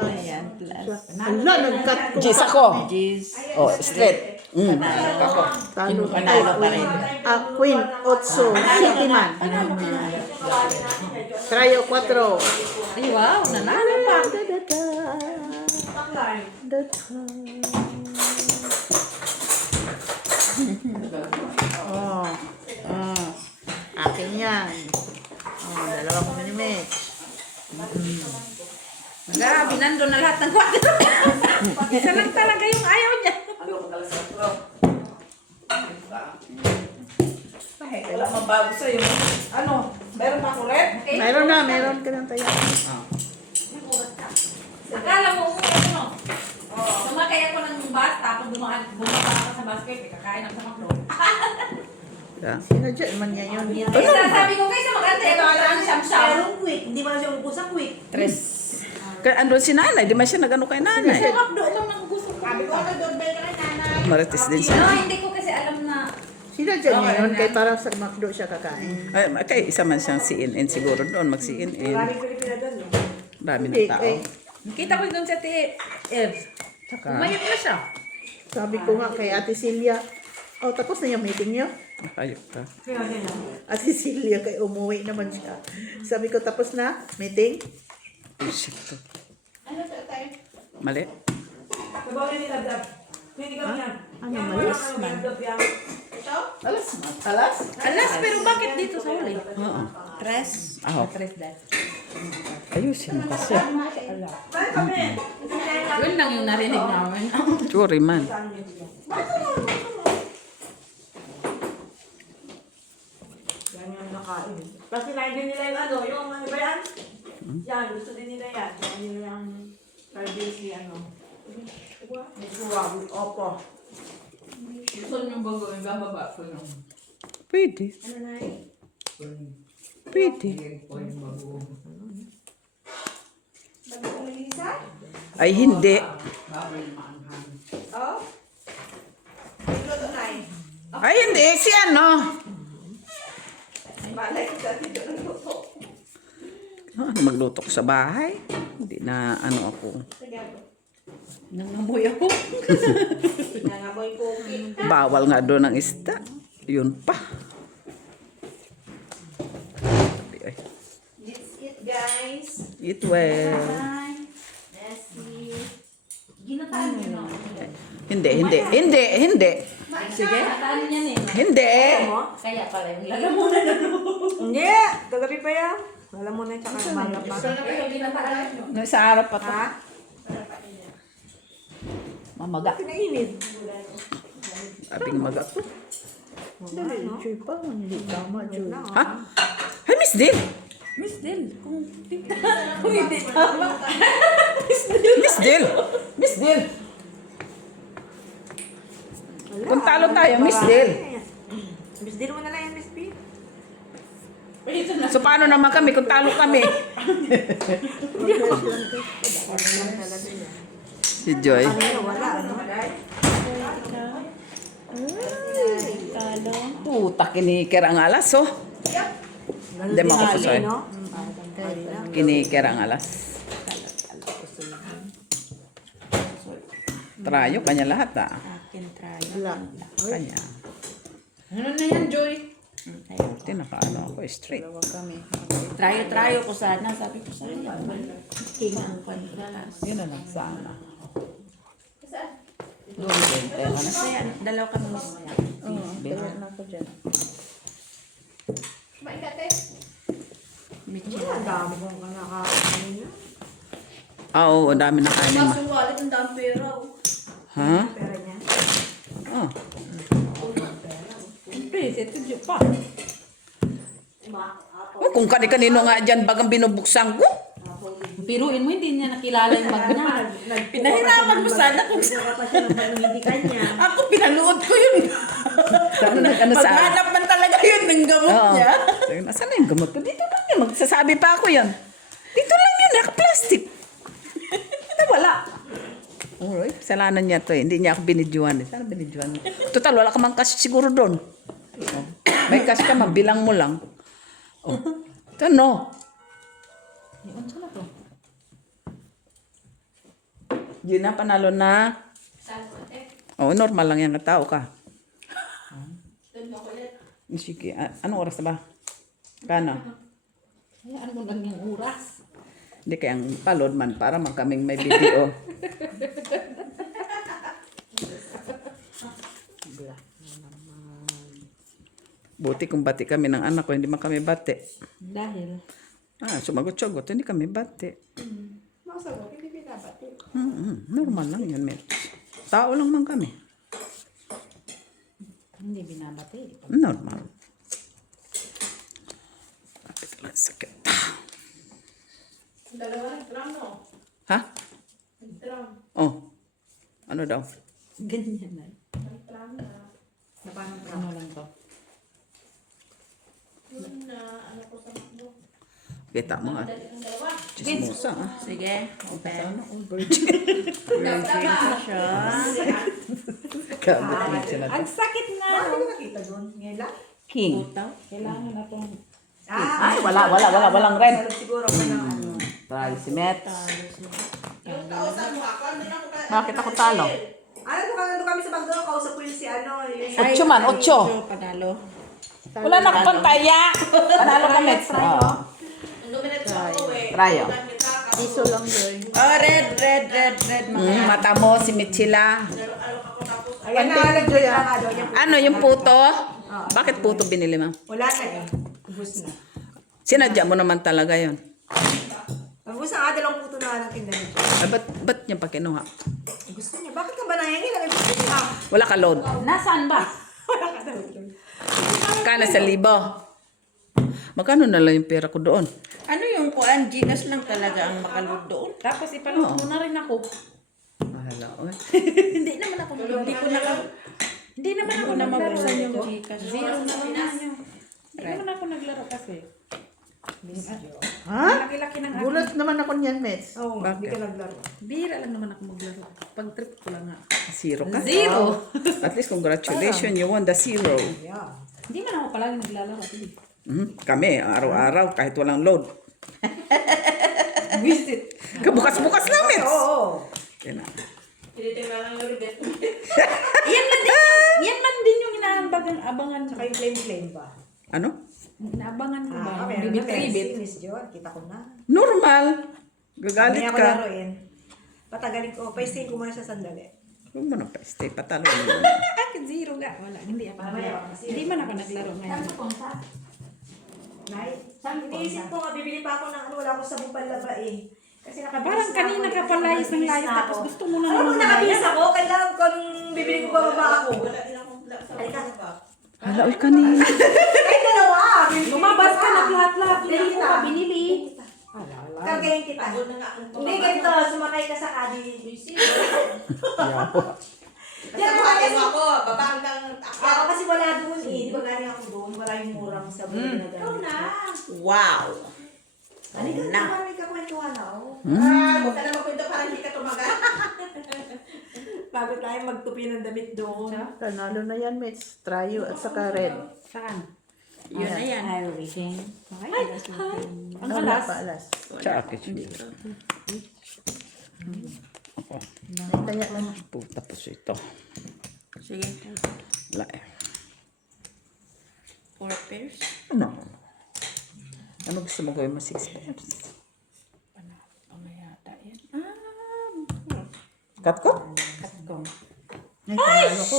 Ayan, plus. Wala, nag-cut ko. Jis ako. Jeez. Oh, straight. Ako. Talo Panalo pa rin. Queen, Otso, City Man. Trayo 4. Ay, wow. Nanalo pa. Oh. Oh. Akin yan. Oh, dalawa ko minimix. Grabe, nandun na lahat ng 4. Isa lang talaga yung ayaw niya. Wala mabago sa'yo. Ano? Meron pa kulit? Meron ka ng tayo. Akala mo, ano? Sumakay ako ng bus, tapos bumaba ako sa basket, kakain ako sa makro. Sinadya man niya yun. Kaya sabi ko, kaysa maganda, ito alam siyam-siyam. Merong quick. Hindi mo na siya upo sa quick. Kaya andun si nanay, di man siya nagano kay nanay. Sa makro lang ang gusto ko. Sabi ko, nag-doorbell ka na, nanay. Marites din siya. No, hindi ko kasi alam na Sinadya niya yun, kaya parang sa McDo siya kakain. Ay, kay isa man siyang CNN siguro doon, mag-CNN. Maraming Pilipina doon, no? Dami Hindi, ng tao. kay, Nakita ko doon sa Ed. Saka, Umayot na siya. sabi ko nga kay Ate Celia, oh, tapos na yung meeting niyo? ayok ka. Kaya nila. Ate Celia, kay umuwi naman siya. Sabi ko, tapos na, meeting? Shit to. Ano to, tayo? Mali. Sabaw na nila, Dab. Hindi kami yan. Ano, malis man. Ito? Alas man. Alas? Alas, pero bakit dito sa huli? Oo. Tres. Aho. Tres dahil. Ayusin mo kasi. Bakit kami? Yun lang yung narinig namin. Sorry man. Yan yung nakain. Kasi kinain din nila yung ano, yung ano ba yan? Yan, gusto din nila yan. Yan yung carbohydrate ano. Nagsuwa, opo. Gusto nyo bago yung bababa ko yung... Pwede. Ano na eh? Pwede. Bago ko nilisa? Ay, hindi. Oh? Niluto na eh. Ay, hindi. Si ano? Malay ko dati doon ang luto. Ano, magluto ko sa bahay. Hindi na ano ako. Sagado. Nangamoy ako. Nangamoy cookie. Bawal nga doon ang isda. Yun pa. Ay, That's it, guys. eat well. Nessie. Ginataan niyo, no? Hindi, hindi. Hindi, hindi. Sige. Nataan niya eh. Hindi. Kaya pala yung lalamunan na Hindi! Kagabi pa yan. Alam mo na, tsaka umaga pa. Sa harap pa to. Ha? Mamaga. Pinainit. Abing maga. Dali, Joy pa, hindi tama, Joy. Ha? Ay, Miss Dill. Miss Del, kung hindi tama. Miss Dill. Miss Dill. Kung talo tayo, Miss Dill. Miss Dill mo na lang yan, Miss P. So, paano naman kami kung talo kami? Si Joy. Ano, wala, ano? Talo. Puta, kiniker ang alas, oh. Hindi mo ako susoy. no? Kiniker ang alas. Trayo, kanya lahat, ah. Akin try. Wala. Kanya. Ano na yan, Joy? Buti nakaano ako, straight. Trayo ko sana. Sabi ko sana. King ang pantalas. Yun na lang sana. Kasi dalawa kami miss. Oo, kaya na ako dyan. Ang dami kong kanakain niya. Ah, oo, ang dami na kanin. Suwalit ang dami pera. Ha? Pera niya. Ah, Ito dyan pa. oh, kung kani-kanino nga dyan bagang binubuksan ko. Piruin mo, hindi niya nakilala yung mag niya. Pinahirapan mo sana kung Saka pa siya ng pag-ibig kanya. ako pinaluod ko yun. Ano sa... Maghanap man talaga yun ng gamot Oo. niya. Sabi, nasaan na yung gamot ko? Dito lang yun. Magsasabi pa ako yan. Dito lang yun, naka-plastic. Wala. Alright, kasalanan niya to eh. Hindi niya ako binidyohan eh. Sana binidyohan. Total, wala ka mang cash siguro doon. Oh. May cash ka man, bilang mo lang. Oh. Ito no. Di na panalo na. Oo, normal lang yan. Tao ka. Sige, anong oras na ba? Kano? Hayaan mo lang yung oras. Hindi kayang palod man para man kaming may video. Buti kung bati kami ng anak ko, hindi man kami bati. Dahil? Sumagot-sagot, hindi kami bati. Masagot, hindi binabati. Normal lang yun, Mitch. Tao lang man kami. Hindi binabati. Normal. Bakit lang sakit? Dalawa ng drum, no? Ha? Drum. Oh. Ano daw? Ganyan na. Drum na. Ano lang to? Yun na, ano ko sa makbo. Kita mo nga. Dali ng dalawa. Chismosa, ah. Sige. Okay. Ano? Oh, virgin. Virgin pa siya. Virgin na. Ang sakit nga. Bakit ko nakita doon? Ngayon lang? King. Kailangan na itong... Ay, walang red. Siguro ko ng ano. Try si Met. Yung kausap mo ako, hindi na ako Bakit ako talo? Ano ko kami sa McDonald's, kausap ko yung si ano. Yung... Otso man, otso. Panalo. Wala na akong pantaya. Panalo ka, Met. Oo. Nominate sa ako eh. Tryo. Iso lang girl. Oh, red. Mata mo, si Mitchila. Ayan na, nag-joy ah. Ano, yung puto? Bakit puto binili mo? Wala na eh. Ubus na. Sinadya mo naman talaga yon. Ubus na, dalawang puto na lang tinda nito. Ay, ba't niya pa kinuha? Gusto niya. Bakit ka ba nangyayari? Gusto niya. Wala ka load. Nasaan ba? Wala ka daw. Kana sa libo. Magkano na lang yung pera ko doon? Ano yung kuan? Gcash lang talaga ang makalod doon. Tapos ipanood mo na rin ako. Mahala ko eh. Hindi naman ako Hindi naman ako na naglaro. mabuksan yung Gcash. Zero naman yun. Hindi naman ako naglaro kasi. Ha? Laki-laki ng Gulat naman ako niyan, Mets. Oo, hindi ka naglaro. Bira lang naman ako maglaro. Pag trip ko lang nga. Zero ka? Zero! At least congratulations, you won the zero. Yeah. Hindi man ako palagi naglalaro. Kami, araw-araw, kahit walang load. Visit. Kabukas-bukas lang, Mets. Oo. Yan na. Yan man din yung inaambagan abangan Saka yung flame ba? Ano? Inaabangan ko ba? Meron na, Bibit-ribit. Miss John. Kita ko na. Normal. Gagalit Hindi ako ka. laruin. Patagalin ko. Paistain ko muna siya sandali. Huwag mo na pa, stay patalo mo. Akin zero ga. Wala. Hindi ako naglaro. Hindi man ako naglaro ngayon. Nay, iniisip ko nga, bibili pa ako ng ano, wala akong sabong panlaba eh. Kasi nakabisa Parang kanina ka pa layas ng layas tapos gusto mo na Alam mo, naman nakabisa ko, kailangan ko nung bibili ko bababa ako. Halika. Hala, uy, kanina. Ay, dalawa! Lumabas ka na lahat-lahat. Hindi ko pa binili. Kargayin kita. Hindi, ganito, sumakay ka sa kadi. Diyan na kasi ako, babang lang ako. kasi wala doon eh. Di ba galing ako doon? Wala yung murang sabon na gamit. Ikaw na. Wow. Halika na, parang ikakwentuhan na ako. Huwag ka na magkwento para hindi ka tumaga. Bago tayo magtupi ng damit doon. Panalo na yan, Mets. Tryo at saka red. Saan? Yun na yan. Ang Wala alas. pa alas. Tsaka siya. Naitaya lang. Tapos ito. Sige. Wala eh. 4 pairs. Ano? Ano gusto mo gawin mo 6 pairs? Pamayata yan. Cut-cut? Ay, panalo ko.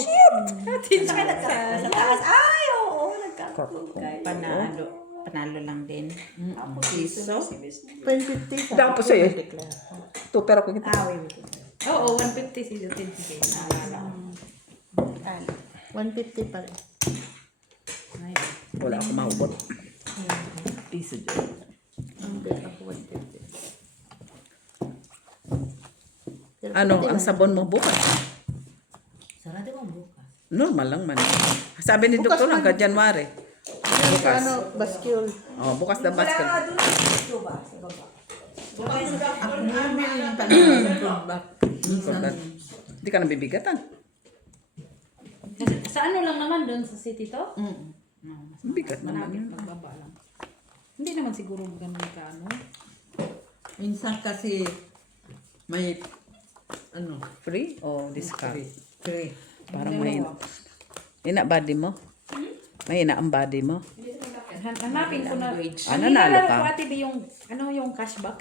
Sa taas. Ay, oo. Nagkakugay. Panalo lang din. Piso? 150. Tapos sa'yo. Ito, pero kung kita. Wait. Oo, 150 si Jotin. 150 pa rin. Wala akong mahubot. Piso dyan. Hindi ako 150. Pero Ano, pwede ang lang. sabon mo bukas? Sarado mo bukas. Normal lang man. Sabi ni Bukas Doktor man. hanggang January. Bukas. Ano, bascule. Oh, bukas na Wala basket. nga doon. Ito ba? Sa baba. Hindi ka nabibigatan. Sa ano lang naman doon sa city to? Bigat naman Malapit yun. magbaba lang. Hindi naman siguro ganun ka ano. Minsan kasi may ano, Free o discount? free. Parang may ina body mo? May ina ang body mo? Hanapin ko na. Ano, Ang nalo nilalaro ka? ko ate ba yung, ano yung cashback?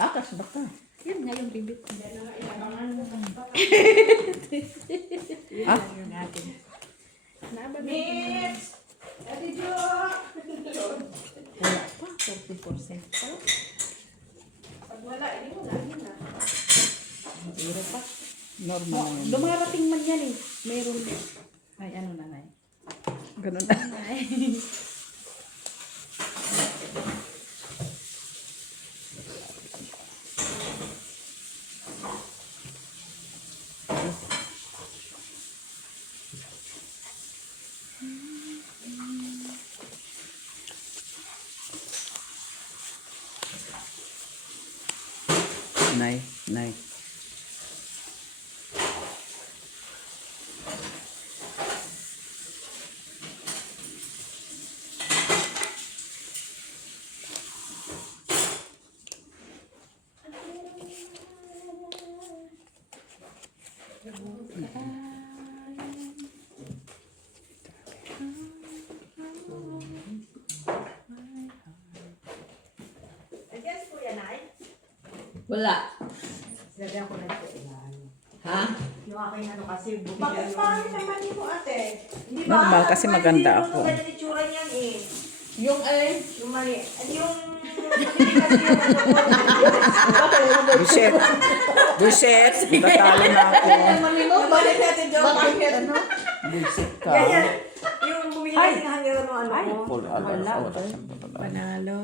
Ah, cashback ka. Yun nga yung bibit. Ah? Yung akin. Naabag Wala pa, 40%. Zero pa. Normal na yun. Dumarating man yan eh. Mayroon. Ay, ano na na Ganun na. Nay, nay. I guess po yan ay. Wala. Lagyan ko na ito. Ha? Yung aking ano kasi buti. Bakit pangit naman yun mo ate? Hindi ba? Normal kasi maganda ako. Hindi naman itsura niyan eh. Yung Yung mali. Yung kasi yung ano ko. Buset. Buset. Tatalo na ako. Yung mali natin dyan. Bakit? Buset ka. Ganyan. Yung bumili kasi ng hanggang ano ko. Panalo.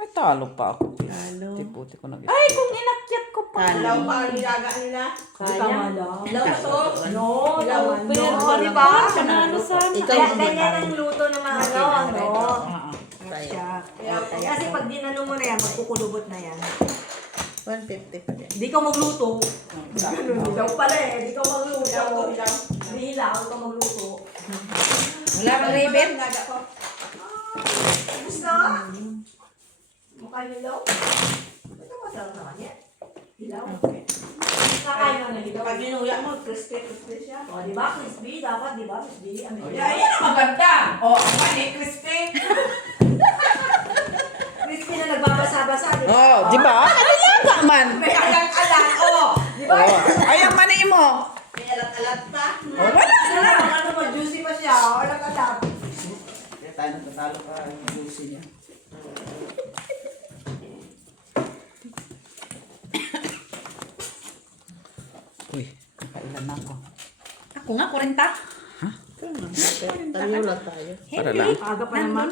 Ay, talo pa ako. Talo. Tiputi ko nag Ay, kung inakyat ko pa. Alaw pa ang nilaga nila. Sayang. Ilaw ba to? No, Ilaw. pero No, di di ba? ba? Panalo sana. Kaya ganyan ang luto ng mga ano. Siya. Kasi pag dinalo mo na yan, magkukulubot na yan. 150 pa yan. Hindi ka magluto. Ikaw pala eh. Hindi ka magluto. Hindi ilaw ka magluto. Wala kang ribbon? Gusto? Mukha nilaw? Ito masarap naman yan. Ilaw. Kakain mo na dito. Pag ninuya mo, crispy siya. O, di ba? Crispy. Dapat, di ba? Crispy. Yan ang maganda. O, mali, crispy. Crispy na nagbabasa-basa. Di ba? Oh, di ba? Kanila man. May alang-alang. O. Di ba? Oh, ay, ang mani mo. May alat-alat pa. Oh, wala. Ano mo, juicy pa siya. O, alam-alam. Kaya tayo natatalo pa yung busi niya. Uy, nakailan na ako. Ako nga, 40. Tayo lang tayo. Para lang. Aga pa naman.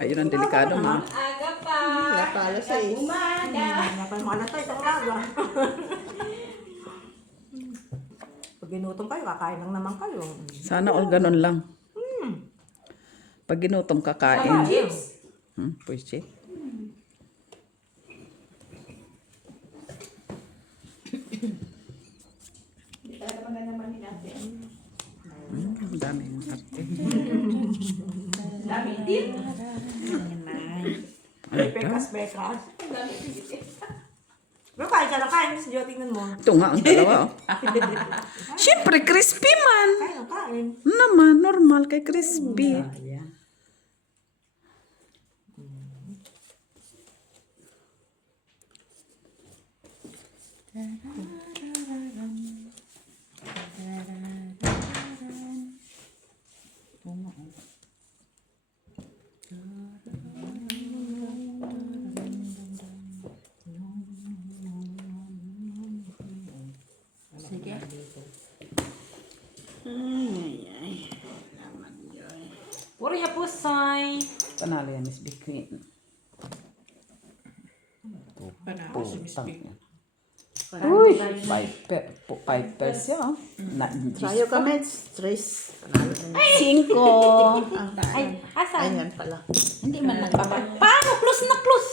Ayun ang delikado mo. Aga pa. Natalo sa is. Umaga. Nga pa yung alatay. Ito aga. Pag ginutom kayo, kakain lang naman kayo. Sana all ganun lang. Pag ginutom kakain. Chips. Pwede. Ang daming arte. Dami din. Bekas. Pero kain ka na kain. Miss Jo, tingnan mo. Ito nga ang dalawa. Oh. Siyempre, crispy man. Kain ang kain. Naman, normal kay crispy. Sige. Puro ya pusay. Panalo yan, Miss Big Queen. Panalo si Miss Putang Big. yan. Uy! 5 pairs yan. Oh. Tayo kami, stress. Panalo na yun. 5. Ay, asan? Ayan pala. Hindi man nagpapa. Paano? Close na close.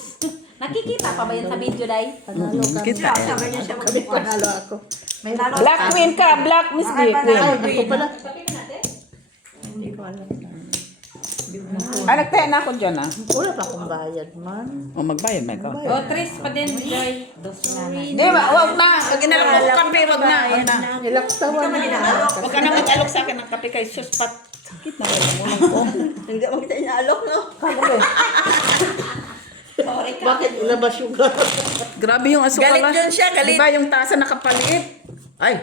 Nakikita pa ba yan sa video, Day? Panalo kami. Kita eh. Sabi niya siya Kami panalo ako. May lalo. Black Queen ka! Black Miss Big Queen. Ay, ako pala. Hindi ko alam. Ah, nagtayo na ako dyan ah. Wala pa akong bayad man. O, magbayad may ikaw. O, Tris pa din, Joy. Di ba? Huwag na. Pag inalok ko kape, wag na. Wag na. Nilaktawan na. Huwag ka na mag-alok sa akin ng kape kay sus pat. Sakit na wala mo lang ko. Hindi mo kita inaalok, no? Bakit ilabas yung Grabe yung asukal. Galit yun siya, galit. Di ba yung tasa nakapaliit? Ay,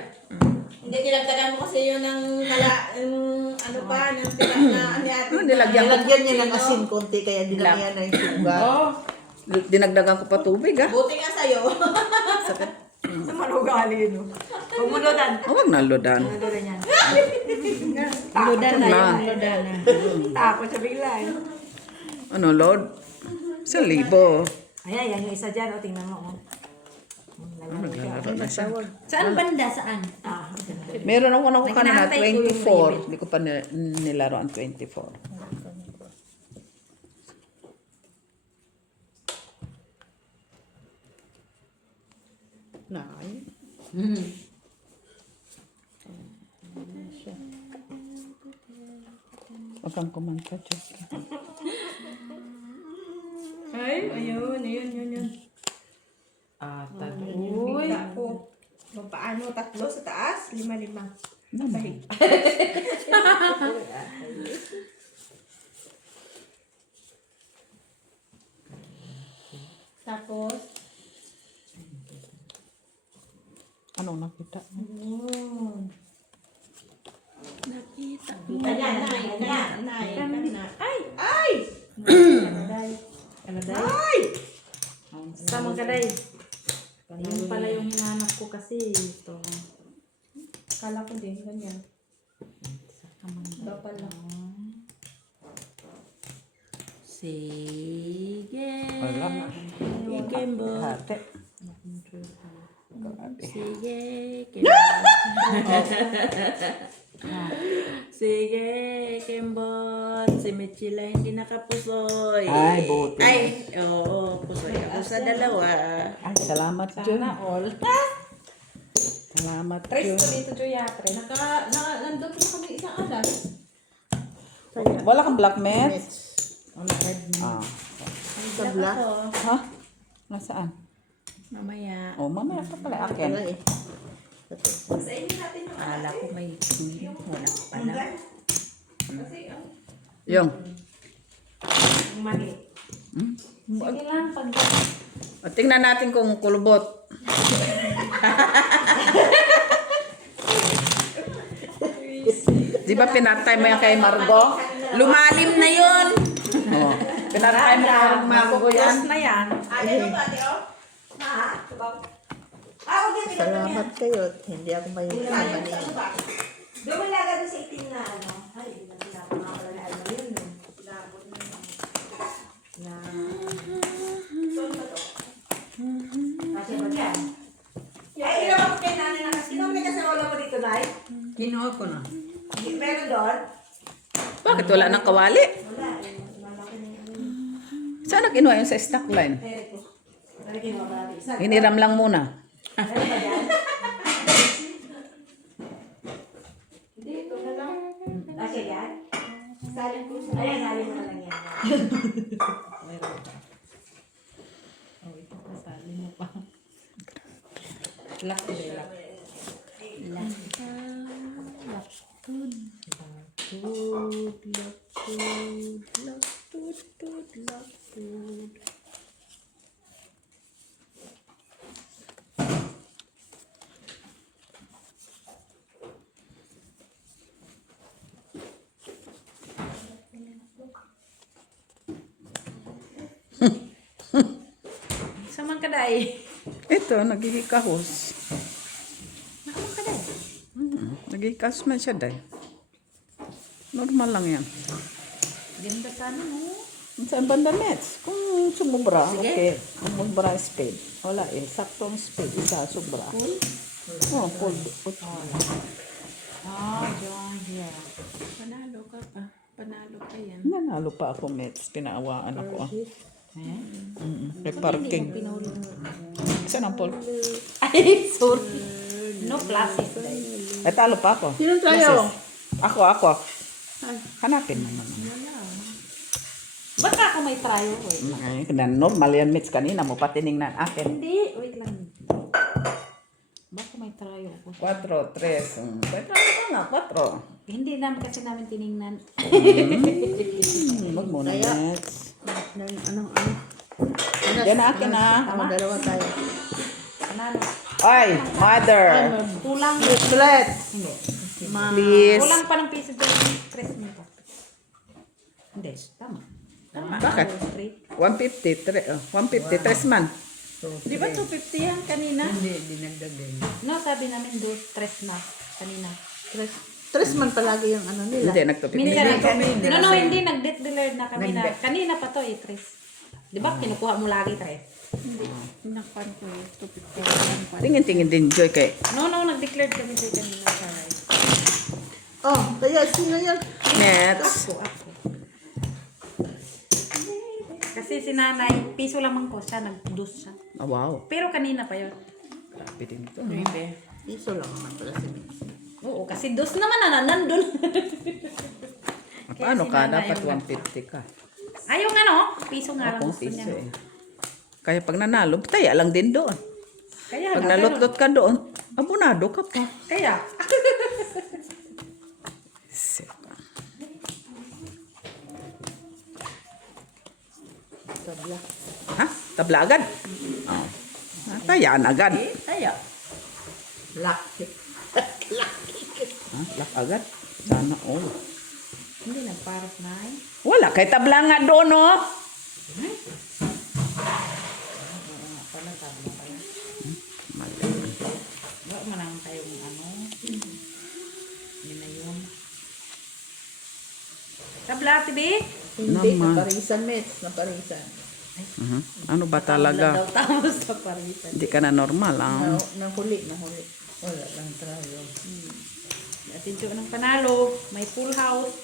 Hindi, nilagdagan mo kasi yun ng ano pa, ng tira na ano yan. nilagyan ko. Nilagyan niya ng asin konti, kaya dinamihan na yung sugar. Oh, dinagdagan ko pa tubig ah. Buti nga sa'yo. Sa manugali, no? Huwag mo lodan. Oh, wag na lodan. Lodan yan. Ludan na Na. yung ludan na. Takot sa bigla, eh. Ano, Lord? 1,000. Ayan, yan yung isa dyan, o, tingnan mo, oh. Naglalaro na siya. Saan banda? Saan? Meron ako nakuha na Naghinantay ko yung 24. Hindi ko pa nilaro ang 24. Nakain. Huwag kang kumanta, Diyos. Ay, ayun. Ah, Uy, ako. Paano? 3 sa taas? 5. Sahig. Tapos, Anong nakita? ay! Kanaday. Samang kaday. Yun pala yung hinanap ko kasi ito. Kala ko din, ganyan. Iba pala. Sige. Wala. Kembot. Hati. Sige. Kembot. Sige, Kembot. Si Michila hindi nakapusoy. Ay, buti. Ay, oo. Pusoy ako sa dalawa. Ay, salamat, Jun. Sana all. Salamat, Tres Jun. ko dito, Joyatre. Nandun ko kami isang alas. Wala kang black meds? Ah. Sa black. Ha? Nasaan? Mamaya. Oh, mamaya pa pala akin. Wala eh. Sa inyo natin yung Ala ko may muna pala. kasi ang Yung. mani. Sige lang, pag O, tingnan natin kung kulubot. Di ba pinatay mo yan kay Margo? Lumalim na yon. Oh. Pinatay mo kay Margo yan? na yan. Ate mo ba, ate, oh? Ha? Sabaw. Huwag yan, Salamat kayo. Hindi ako may mani. Dumilaga doon sa itim na ano. Ay, hindi na tinapon nga pala na ano yun. Tinapon na na... Saan ba to? Kasi ba yan? Ay, ginawa ko kay nanay na kasi. Sino may kasarola mo dito, Nay? Kinuha ko na. Meron doon? Bakit wala nang kawali? Wala. Malaki na yun. Saan kinuha yun sa stock line? Ito. Malaki mo ba natin? Isa. Hiniram lang muna. Meron ba yan? Hindi, ito na lang. Kasi yan? Salin ko sa... Ayan, salin mo na lang yan. Oh, ito kasali mo pa. Lock to lock. Samang kaday. Ito, nagigikahos. Samang kaday. Nagigikahos man siya, day. Normal lang yan. Ganda sana mo. Saan banda meds? Kung sumubra, okay. Kung sumubra speed. Wala eh. Saktong speed. Isa, subra. Oh, full. Ah, John, yeah. Panalo ka pa. Panalo ka yan. Nanalo pa ako meds. Pinaawaan ako. Ah. May parking. Saan ang Paul? Ay, sorry. No classes. Ay, talo pa ako. Sino tayo? Ako. Hanapin mo naman. Baka ako may tryo eh. Ay, normal yan meds kanina mo pa tinignan akin. Hindi, wait lang. Baka may tryo ako. 4, 3. Pwede ka nga, 4. Hindi naman kasi namin tiningnan. Huwag muna meds. Ano? Yan akin ah. Tama, dalawa tayo. Panalo. Ay, mother. Kulang. Ulit. Hindi. Please. Kulang pa ng piso doon. Tres nito. Hindi, tama. Bakit? 3. 150, 3 man. Di ba 250 yan kanina? Hindi, dinagdagan. No, sabi namin do tres na kanina. Tres man palagi yung ano nila. Hindi, nagtupit. Minsan kami No, hindi nag-declare na kami na. Kanina pa to eh, tres. Di ba kinukuha mo lagi tres? Hindi. Nakpan ko eh. 250 yan. Tingin-tingin din, Joy, kay No, nag-declare kami sa kanina. Sorry. Oh, kaya sino yan? Nets. Ako. Kasi si nanay, piso lamang ko siya, nag-dus siya. Oh, wow. Pero kanina pa yun. Grabe din to. Bebe. Piso lang naman pala si Miss. Oo, kasi dos naman na nandun. Paano ka? sinana Dapat yung 150 ka. Ay, yung ano, piso nga lang Akong gusto piso niya. eh. Kaya pag nanalo, taya lang din doon. Kaya Pag nga, nalutlot ka doon, abonado ka pa. Kaya. Tabla. Ha? Tabla agad? Oh. Tayaan agad. Kaya. Lucky. Ha? Lak agad? Sana all. Hindi nagparot na eh. Wala, kay tabla nga doon, oh. Mali. Wala man lang tayong ano. Yun na yun. Tabla, tibi. Hindi, Naman. naparisan, Mets. Naparisan. Mhm. Ano ba talaga? Daw tapos sa parisan. Hindi ka na normal, ah. Nahuli. Wala lang tayo. Atensyon ng panalo. May full house.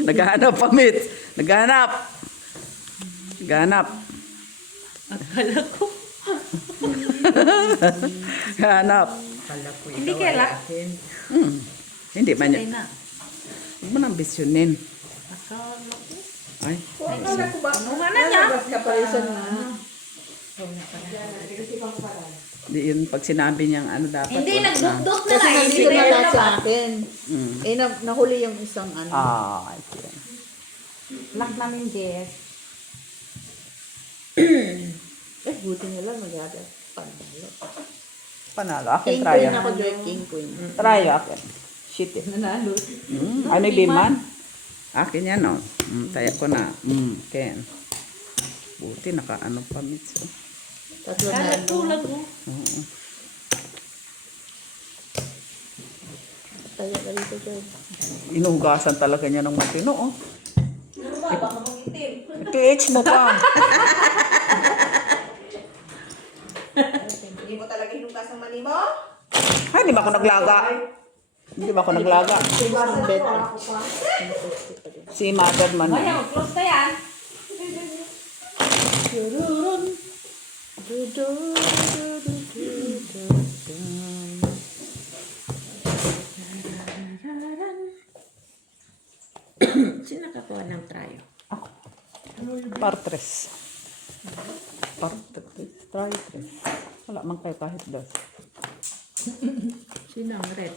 Naghahanap pa, Mitch. Naghahanap. Naghahanap. Akala ko. Naghahanap. Hindi kaya. Hindi man Ay yan. na. Huwag mo nang bisyonin. Akala ko. Ay. Anuhan na niya. Naparisan na. Di yun pag sinabi niyang ano dapat. Hindi, wala na. nagdukduk na Kasi nga. Hindi nandito na na yun lahat sa akin. Mm. Nahuli yung isang ano. Ah, okay. Lock namin, Jess. Buti na lang mag-agas. Panalo. Panalo. Akin, King try. Queen ako, Joy. King Queen. Try akin. Shit eh. Nanalo. Ano yung biman? Akin yan, oh. Taya ko na. Ken. Buti naka-ano pa, Mitch. Oh. Tatlo Kala na. tulag mo. Oo. Tayo ka dito, Joy. Inugasan talaga niya ng matino, oh. PH mo pa. Hindi mo talaga hinugas ng mani mo? Ay, di ba ako naglaga? Hindi ba ako naglaga? Better. Si Mother man. Kaya, close na yan. Sino nakakuha ng trayo? Partres. Partres. Try tres. Wala man kayo kahit dos. Sino ang red?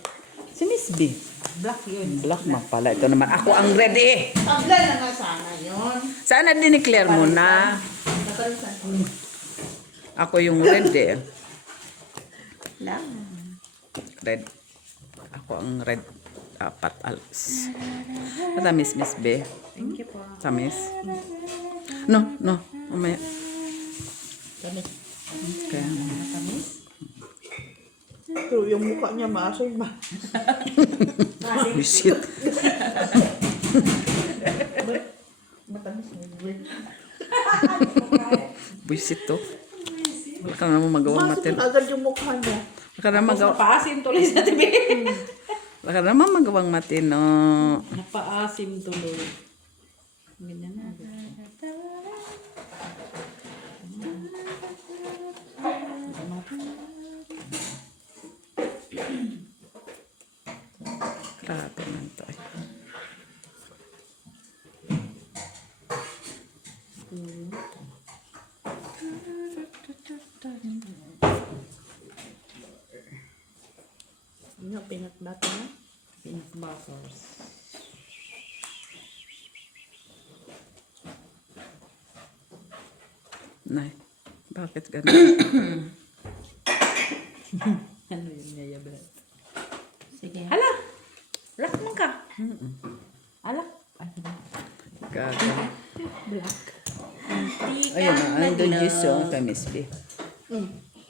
Si Miss B. Black yun. Black man pala. Ito naman. Ako ang red eh. Tabla na nga sana yun. Sana dineclare mo na. Naparisan. Ako yung red eh. Lang. Red. Ako ang red. Apat alas. Matamis, Miss B. Thank you po. Tamis. No, no. Mamaya. Kami. Okay. Pero yung mukha niya maasoy ba? Shit. Matamis mo. Buisit to. Wala ka naman magawang Masok matin. na agad yung mukha niya. Wala ka naman magawa. Napaasim tuloy sa tibi. Wala ka naman magawang matino. Napaasim tuloy. Ganyan na. Grabe man to. Ano, peanut butter na? Peanut butters. Nay, bakit ganun? Ano yun nga yabe? Sige. Hala! Black mo ka. Hala. Gaga. Black. Ayun na, andun yung song kay Miss B.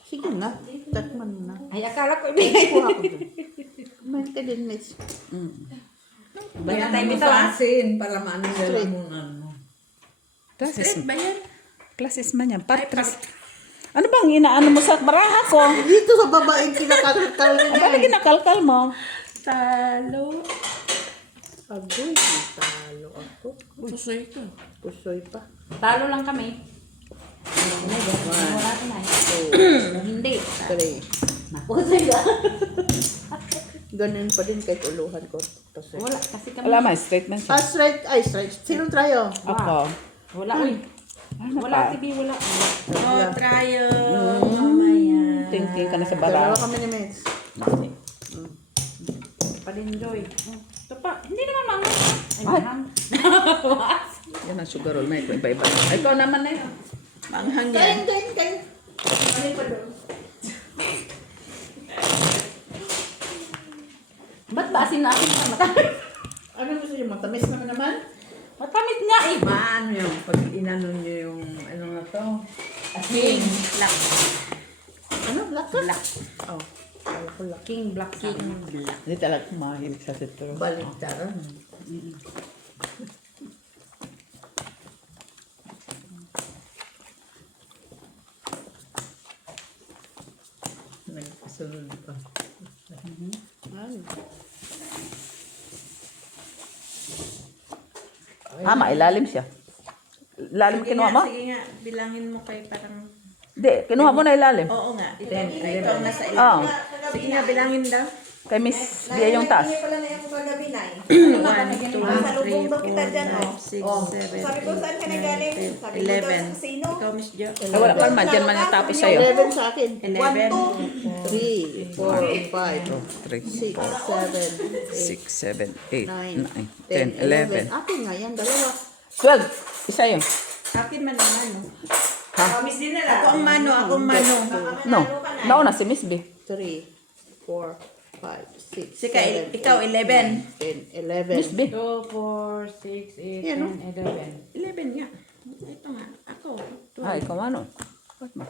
Sige na. Tatman na. Ay, akala ko ibigay. Kuha ko dun. Maintenance. Bayan tayo dito ah. Asin para maano nila mong ano. Classes, Ba yan? classes man yan. Partres. Ano bang inaano mo sa baraha ko? Dito sa babaeng kinakakal Ano niya. ba ginakalkal mo? Talo. Agoy, talo ako. Pusoy ko. Pusoy pa. Talo lang kami. Wala 3. Napusay ka. Ganun pa din kahit uluhan ko. Kasi. Wala, kasi kami. Wala man, straight man siya. Ah, straight. Ay, straight. Sinong tryo? Ako. Wala, uy. Ano Wala, pa? TV, wala. Oh, trial. Mamaya. Tingting ka na sa Dalawa bara. kami ni Mets. Pa-enjoy. Ito pa, hindi naman mangang. Ay, Ay. mangang. Yan ang sugar roll. May iba-iba. Ay, ikaw naman na yun. Manghang yan. Kain. Ano pa doon? Ba't ba asin na asin na matamis? Ano gusto niyo? Matamis naman? Matamis nga eh. Paano yung pag inano nyo yung ano na to? King Black. Ano? Black ka? Black. Oh. Kala ko black. King Black. King Black. Hindi talaga mahilig sa sitro. Baliktaran. Nagkasunod pa. Tama, ilalim siya. Ilalim Sige kinuha nga, mo? sige nga. Bilangin mo kay parang... Hindi, kinuha mo na ilalim. Oo nga. Ito ang nasa Oo. ilalim. Sige nga, bilangin daw. Kay Miss Bia yung taas. Hindi pala na yung kagabi na eh. 1, 2, 3, 4, Salubong daw kita dyan, oh. 5, 6, 7, Sabi ko, saan ka nagaling? Sabi ko daw sa casino. Ikaw, Miss Jo. Ay, wala pa man, dyan man yung tapos sa'yo. 11 sa akin. 11. 3, 4, 5, 3, 6, 7, 6, 7, 8, 9, 10, 9, 10, 11. 11. Akin nga yan, dalawa. 12. Isa yun. Akin man ang mano. Promise din nila. Ako ang mano, ako ang mano. No. Nauna si Miss B. 3, 4, 5, 6, Sige, ikaw, 11. 10, 11. Miss B. 2, 4, 6, 8, Yan, no? 10, 11. 11 nga. Ito nga, ako. Ah, ikaw ano? Ba't ma?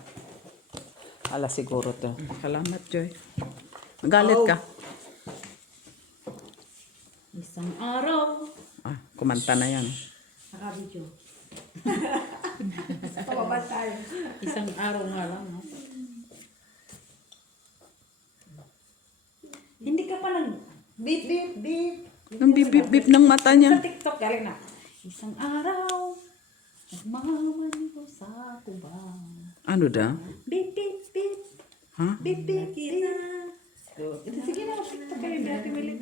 Ala siguro to. Salamat, Joy. Magalit ka. Isang araw. Ah, kumanta na yan. Nakabidyo. Pababa tayo. Isang araw nga lang, no? Hindi ka pa nag... Beep, beep, beep. Ang bip-bip-bip ng mata Sa niya. TikTok, galing na. Isang araw, nagmamani ko sa kubang. Ano da? Beep, beep, beep. Ha? Beep, beep, beep. Sige na, TikTok kayo, Ate Milit.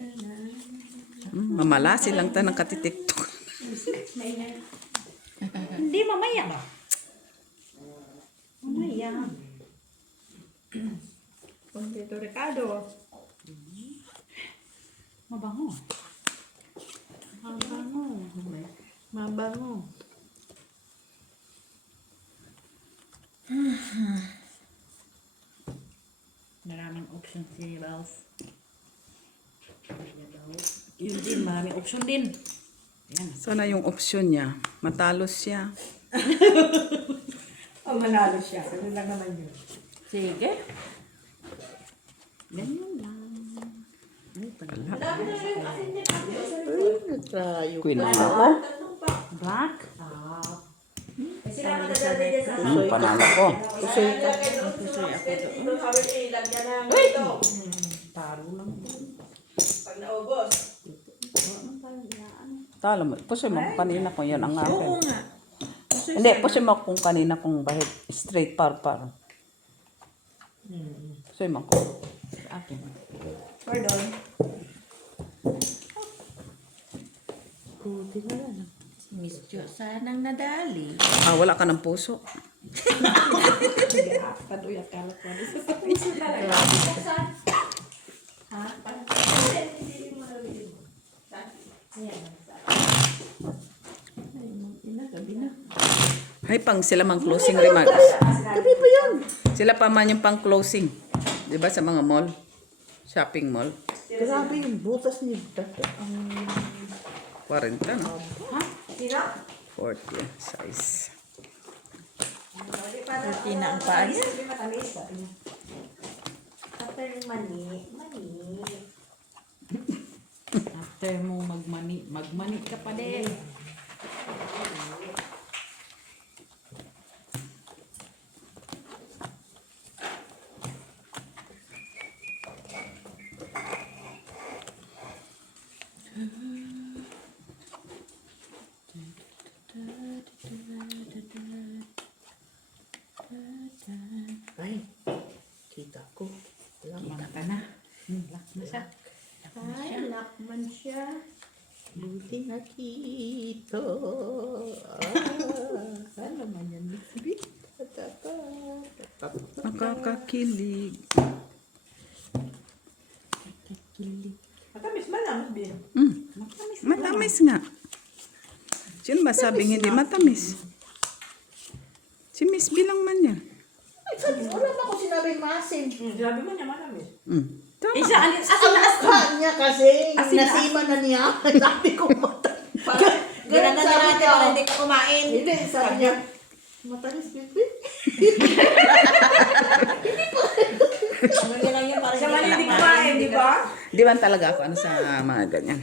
Mamalasi lang tayo ng katitiktok. Hindi, mamaya ba? Mamaya. Dito, Ricardo. Mabango. Mabango. Mabango. Maraming option si Ralph. Yun din, maraming option din. Yan. Sana yung opsyon niya. Matalo siya. Oh, manalo siya. Ano lang naman yun. Sige. Ganyan lang. Ay, natrayo. Queen naman ako. Black. Sila madadala dyan sa Panalo ko. Usoy ka. dito. Sabi niya, ilagyan ng ito. Taro lang. Pag naubos. Talo mo. Pusoy mo kanina kung yun ang akin. Oo nga. Hindi, pusoy mo kung kanina kung bahit straight par. Pusoy mo ko. Sa akin. Pardon. Buti na lang. Miss Jo, sanang nadali. Ah, wala ka ng puso. Kaduyat kalat ka. Ay, pang sila mang closing remarks. Gabi pa yan. Sila pa man yung pang closing. Di ba sa mga mall? Shopping mall. Grabe yung butas ni Dada. 40 no? Sino? 40 size. Pati na ang paa niya. Sabi matamis. Sabi niya. After mani. After mo magmani ka pa din. Ay, kita Kita ko. Kita ka na. Lock na siya. Ay, lakman siya. Buti nakita. Ano man yan, Bisbit? Nakakakilig. Matamis ba naman, Bin? Matamis nga. Sino ba sabing hindi matamis? Si Miss Bilang man yan. Ay, sabi, wala ba ako sinabing maasim? Sabi mo niya matamis. Tama. Isa, alin, Ang mukha niya kasi, Asin na. nasima na niya. Sabi ko, Ganun na sabi natin niya. para hindi ka kumain. Hindi, sabi niya, matalis, Bisbit. Hindi lang yun para Siya hindi man ka hindi kumain, kumain, di ba? Di ba talaga ako ano sa mga ganyan?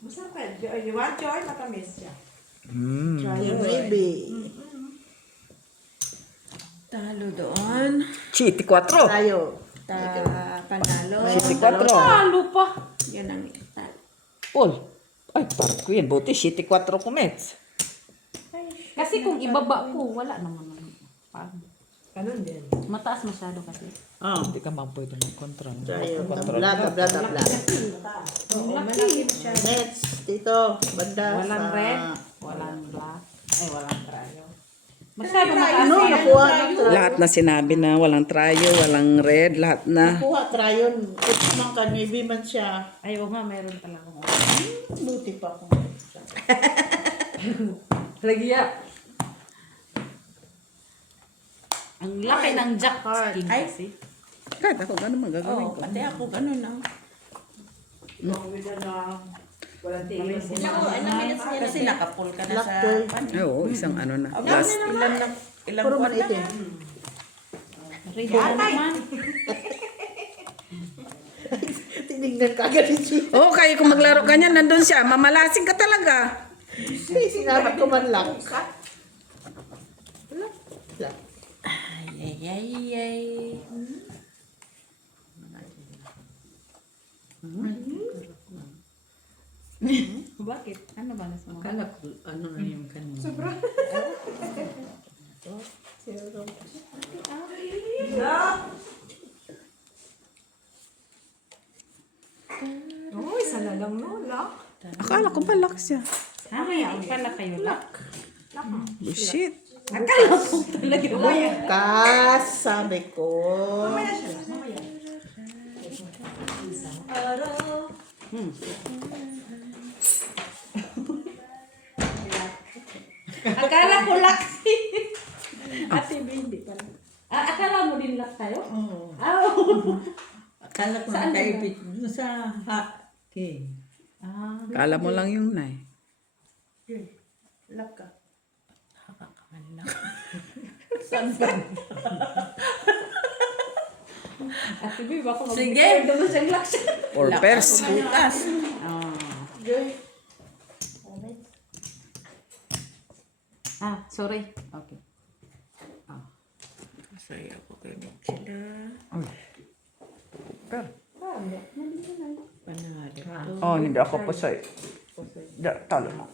Masarap yan. You want joy? Matamis siya. Maybe. Talo doon. Chiti 4. Tayo. Panalo. Chiti 4. Talo pa. Yan ang talo. Paul. Ay, parang ko yan. Buti, Chiti 4 kumets. Kasi kung ibaba ko, wala naman. Parang Ganun din. mataas masyado kasi. Hindi ka man pwede mag-control. Tayo. Bla, bla, bla, bla, bla. Next, dito, banda. Walang sa- red, walang black, ay walang trayo. Masyado mataas. Ano, nakuha ng trayon. Lahat na sinabi na walang trayo, walang red, lahat na. Nakuha trayon. Kung naman ka, maybe man siya. Ay, oo nga, meron talagang Buti pa kung siya. Lagya. Ang laki ng jackpot. Ay. Kasi. Kahit ako, gano'n magagawin Oo, ko. pati ako ganun ah. Walang tingin. Kasi nakapull ka na Black sa girl. pan. Oo, isang ano na. Last, ilang Puro man buwan na. itim. Riho naman. Tinignan ka agad ni Gina. Oo, kaya kung maglaro ka niyan, nandun siya, mamalasing ka talaga. Hindi, sinabi ko man lang. Lang. Ay, ay, ay, ay. Bakit? Ano ba nasa mga? Akala ko ano na yung kanina. Uy, sana lang no, lock. Akala ko balak siya. Mamaya, pala kayo lock. Bullshit. Akala ko talaga. Bukas, sabi ko. Akala ko lock si. Ate Bindi pala. Akala mo din lock tayo? Oo. Akala ko nakaipit dun sa king. Akala mo lang yung nay. Lock ka. Ate Bindi, baka Sige. doon siyang lock siya. Or pairs. Bukas. Sorry. Okay. Masaya ako kay sila. Panalo. Oh, hindi ako pa sa'yo. Talo mo.